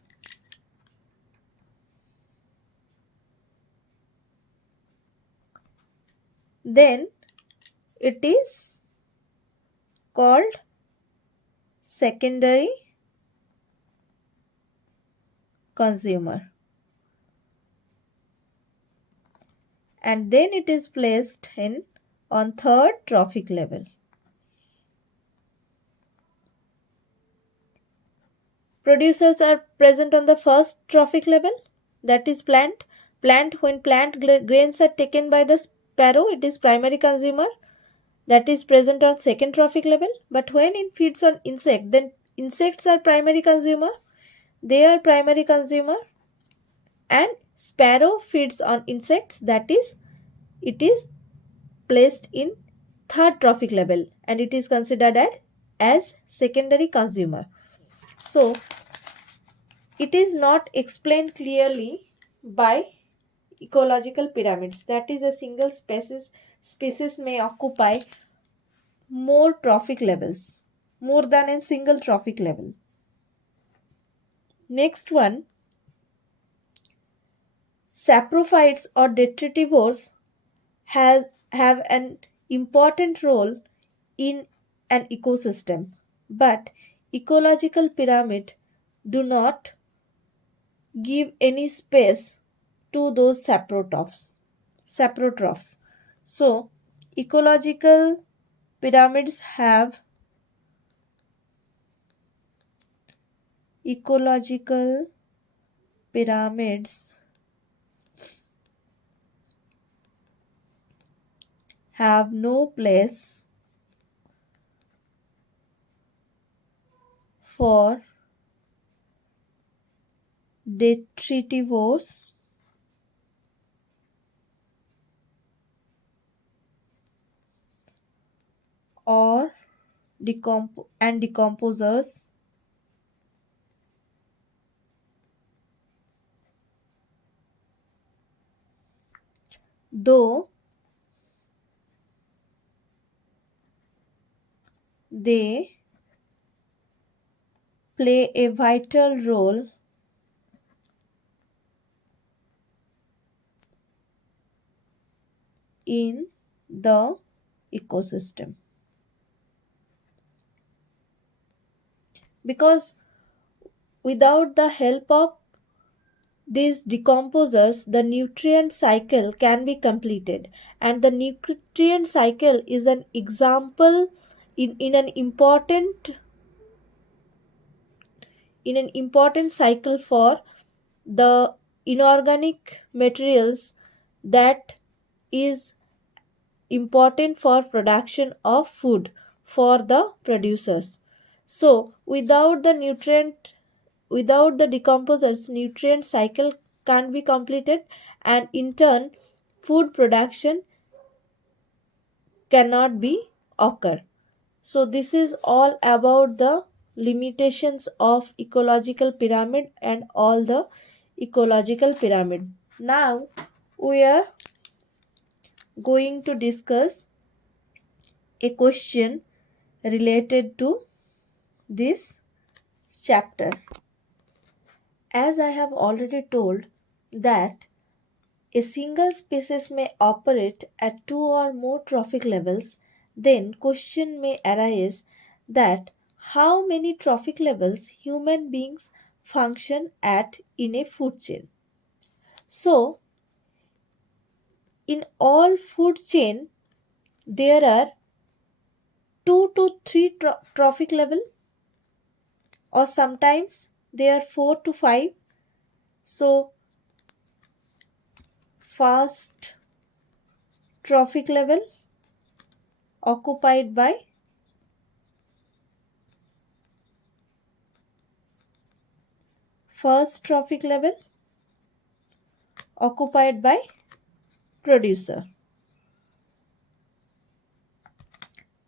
then it is called secondary consumer, and then it is placed in on third trophic level. Producers are present on the first trophic level, that is plant. When grains are taken by the sparrow, it is primary consumer, that is present on second trophic level. But when it feeds on insect, then insects are primary consumer, they are primary consumer, and sparrow feeds on insects, that is it is placed in third trophic level and it is considered as secondary consumer. So it is not explained clearly by ecological pyramids, that is a single species may occupy more trophic levels, more than a single trophic level. Next one, saprophytes or detritivores have an important role in an ecosystem, but ecological pyramid do not give any space to those saprotrophs. So ecological pyramids have ecological pyramids have no place for detritivores or decomposers, though they play a vital role in the ecosystem. Because without the help of these decomposers, the nutrient cycle can be completed, and the nutrient cycle is an example in an important cycle for the inorganic materials that is important for production of food for the producers. So without the decomposers, nutrient cycle can't be completed, and in turn food production cannot be occur. So this is all about the limitations of ecological pyramid and all the ecological pyramid. Now we are going to discuss a question related to this chapter. As I have already told that a single species may operate at two or more trophic levels, then question may arise that how many trophic levels human beings function at in a food chain. So in all food chain there are 2 to 3 trophic level, or sometimes there are 4 to 5. So first trophic level occupied by first trophic level occupied by producer.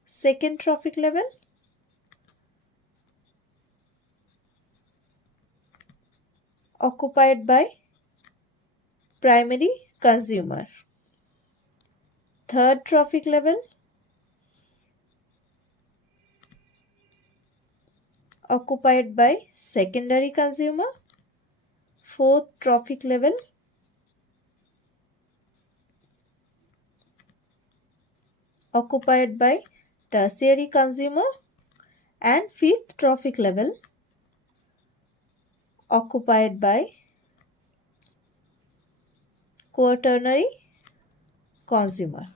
Second trophic level occupied by primary consumer. Third trophic level occupied by secondary consumer. Fourth trophic level occupied by tertiary consumer, and fifth trophic level occupied by quaternary consumer.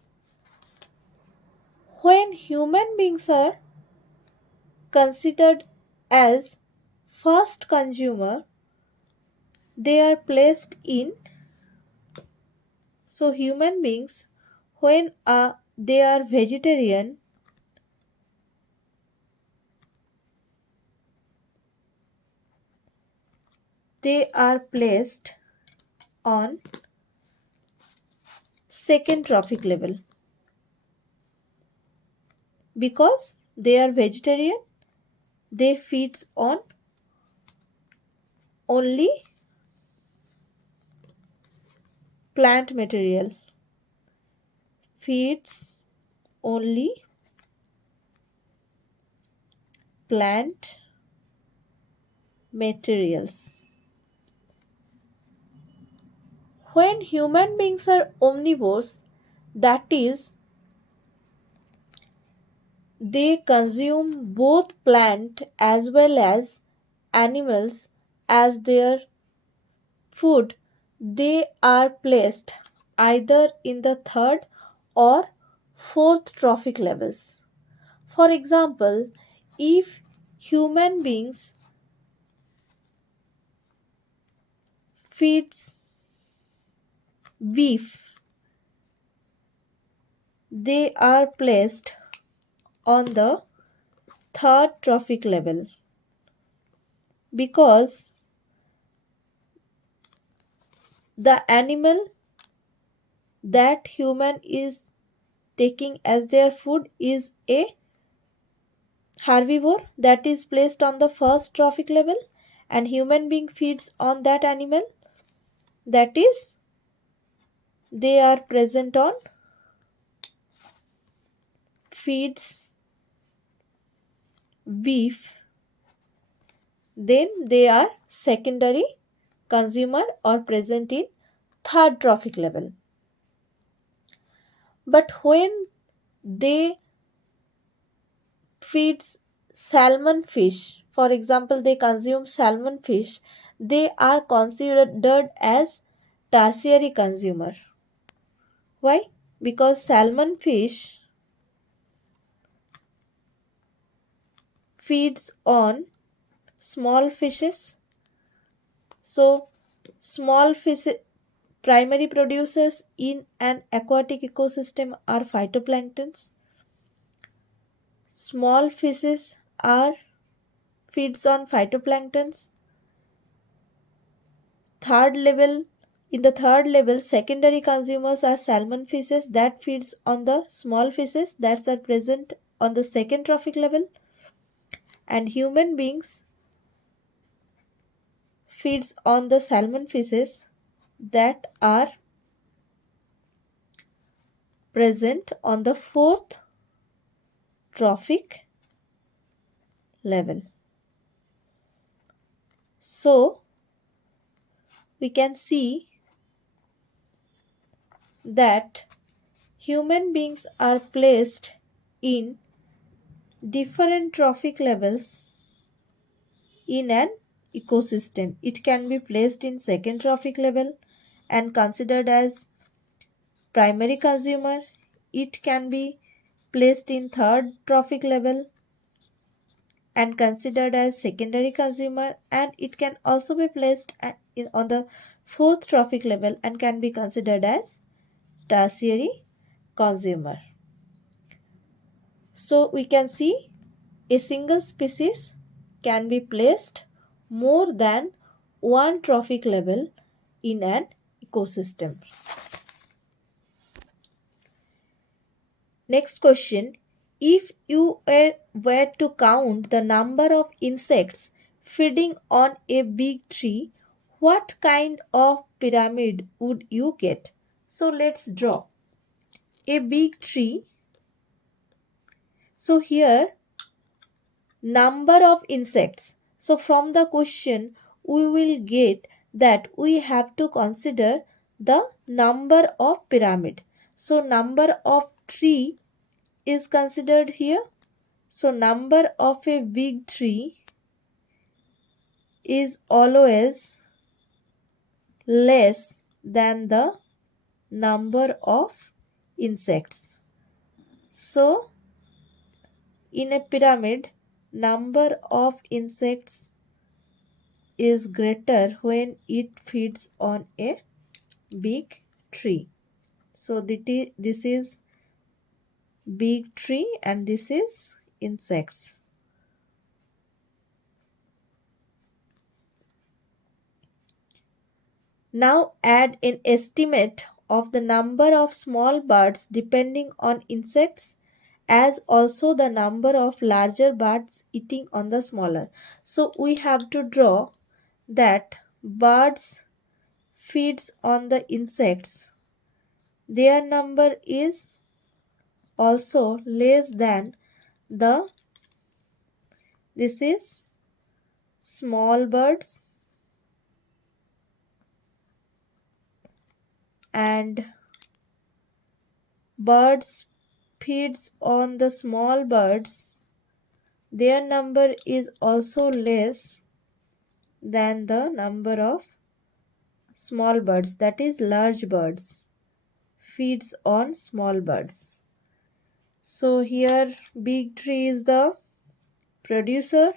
When human beings are considered as first consumer, they are placed in, so human beings, when they are vegetarian, they are placed on second trophic level. Because they are vegetarian, they feeds on only plant material. Feeds only plant materials. When human beings are omnivores, that is, they consume both plant as well as animals as their food, they are placed either in the third or fourth trophic levels. For example, if human beings feeds beef, they are placed on the third trophic level because the animal that human is taking as their food is a herbivore that is placed on the first trophic level, and human being feeds on that animal, that is, they are present on feeds beef, then they are secondary consumer or present in third trophic level. But when they feeds salmon fish, for example, they consume salmon fish, they are considered as tertiary consumer. Why? Because salmon fish feeds on small fishes. So small fish primary producers in an aquatic ecosystem are phytoplanktons. Small fishes are feeds on phytoplanktons. In the third level, secondary consumers are salmon fishes that feeds on the small fishes that are present on the second trophic level, and human beings feeds on the salmon fishes that are present on the fourth trophic level. So we can see that human beings are placed in different trophic levels in an ecosystem. It can be placed in second trophic level and considered as primary consumer. It can be placed in third trophic level and considered as secondary consumer, and it can also be placed on the fourth trophic level and can be considered as tertiary consumer. So we can see a single species can be placed more than one trophic level in an ecosystem. Next question. If you were to count the number of insects feeding on a big tree, what kind of pyramid would you get? So let's draw a big tree. So here number of insects. So from the question we will get that we have to consider the number of pyramid. So number of tree is considered here. So number of a big tree is always less than the number of insects. So in a pyramid, number of insects is greater when it feeds on a big tree. So this is big tree and this is insects. Now add an estimate of the number of small birds depending on insects as also the number of larger birds eating on the smaller. So we have to draw that birds feeds on the insects. Their number is also less than the this is small birds and birds feeds on the small birds, their number is also less than the number of small birds, that is large birds feeds on small birds. So here big tree is the producer,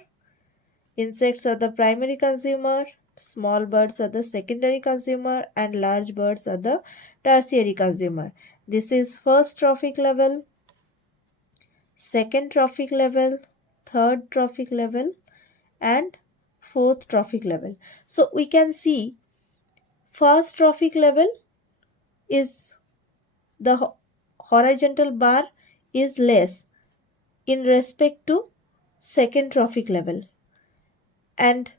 insects are the primary consumer, small birds are the secondary consumer and large birds are the tertiary consumer. This is first trophic level, second trophic level, third trophic level and fourth trophic level. So we can see first trophic level is the horizontal bar is less in respect to second trophic level and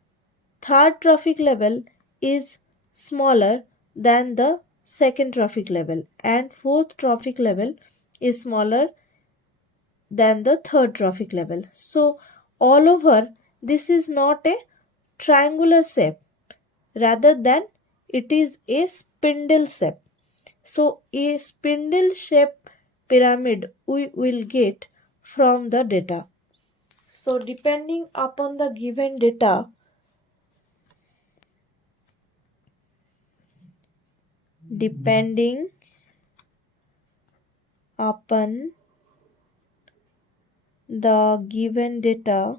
third trophic level is smaller than the second trophic level and fourth trophic level is smaller than the third trophic level. So all over this is not a triangular shape, rather than it is a spindle shape. So a spindle shape pyramid we will get from the data. So depending upon the given data, depending upon the given data,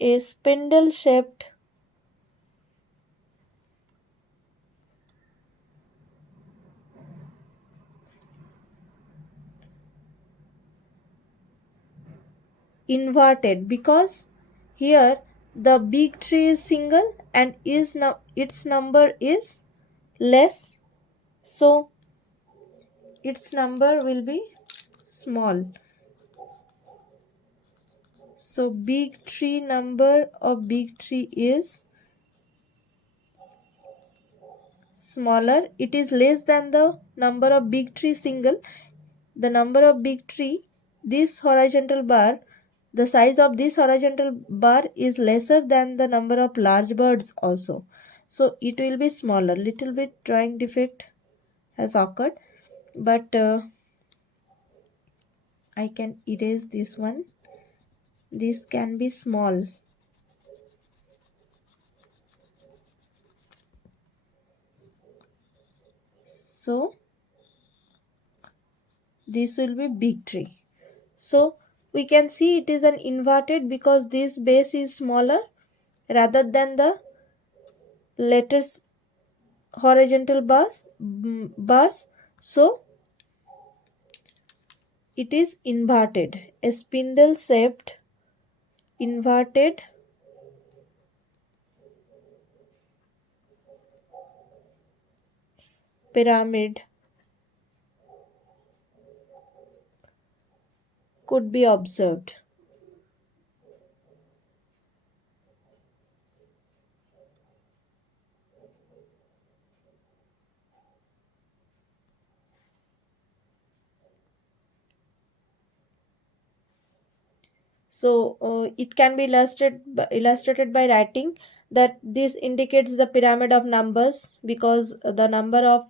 a spindle shaped inverted, because here the big tree is single and its number is less, so its number will be small. So big tree number of big tree is smaller, it is less than the number of big tree single. The number of big tree, this horizontal bar, the size of this horizontal bar is lesser than the number of large birds also. So it will be smaller. Little bit drawing defect has occurred, but I can erase this one. This can be small. So this will be big tree. So we can see it is an inverted because this base is smaller rather than the latest horizontal bars. So it is inverted. A spindle shaped inverted pyramid could be observed. So it can be illustrated by writing that this indicates the pyramid of numbers because the number of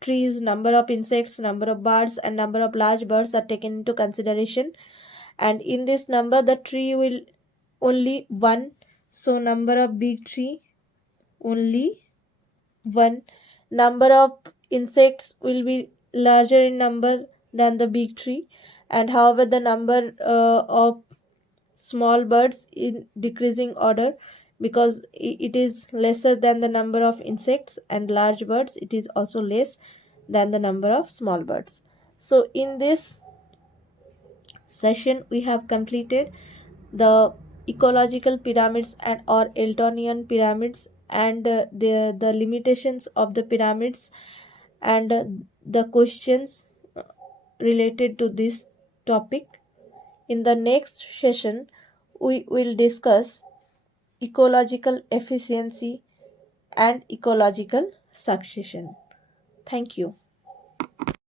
trees, number of insects, number of birds, and number of large birds are taken into consideration. And in this number, the tree will only one. So number of big tree only one. Number of insects will be larger in number than the big tree, and however the number of small birds in decreasing order because it is lesser than the number of insects, and large birds it is also less than the number of small birds. So in this session we have completed the ecological pyramids and or Eltonian pyramids and the limitations of the pyramids and the questions related to this topic. In the next session we will discuss ecological efficiency and ecological succession. Thank you.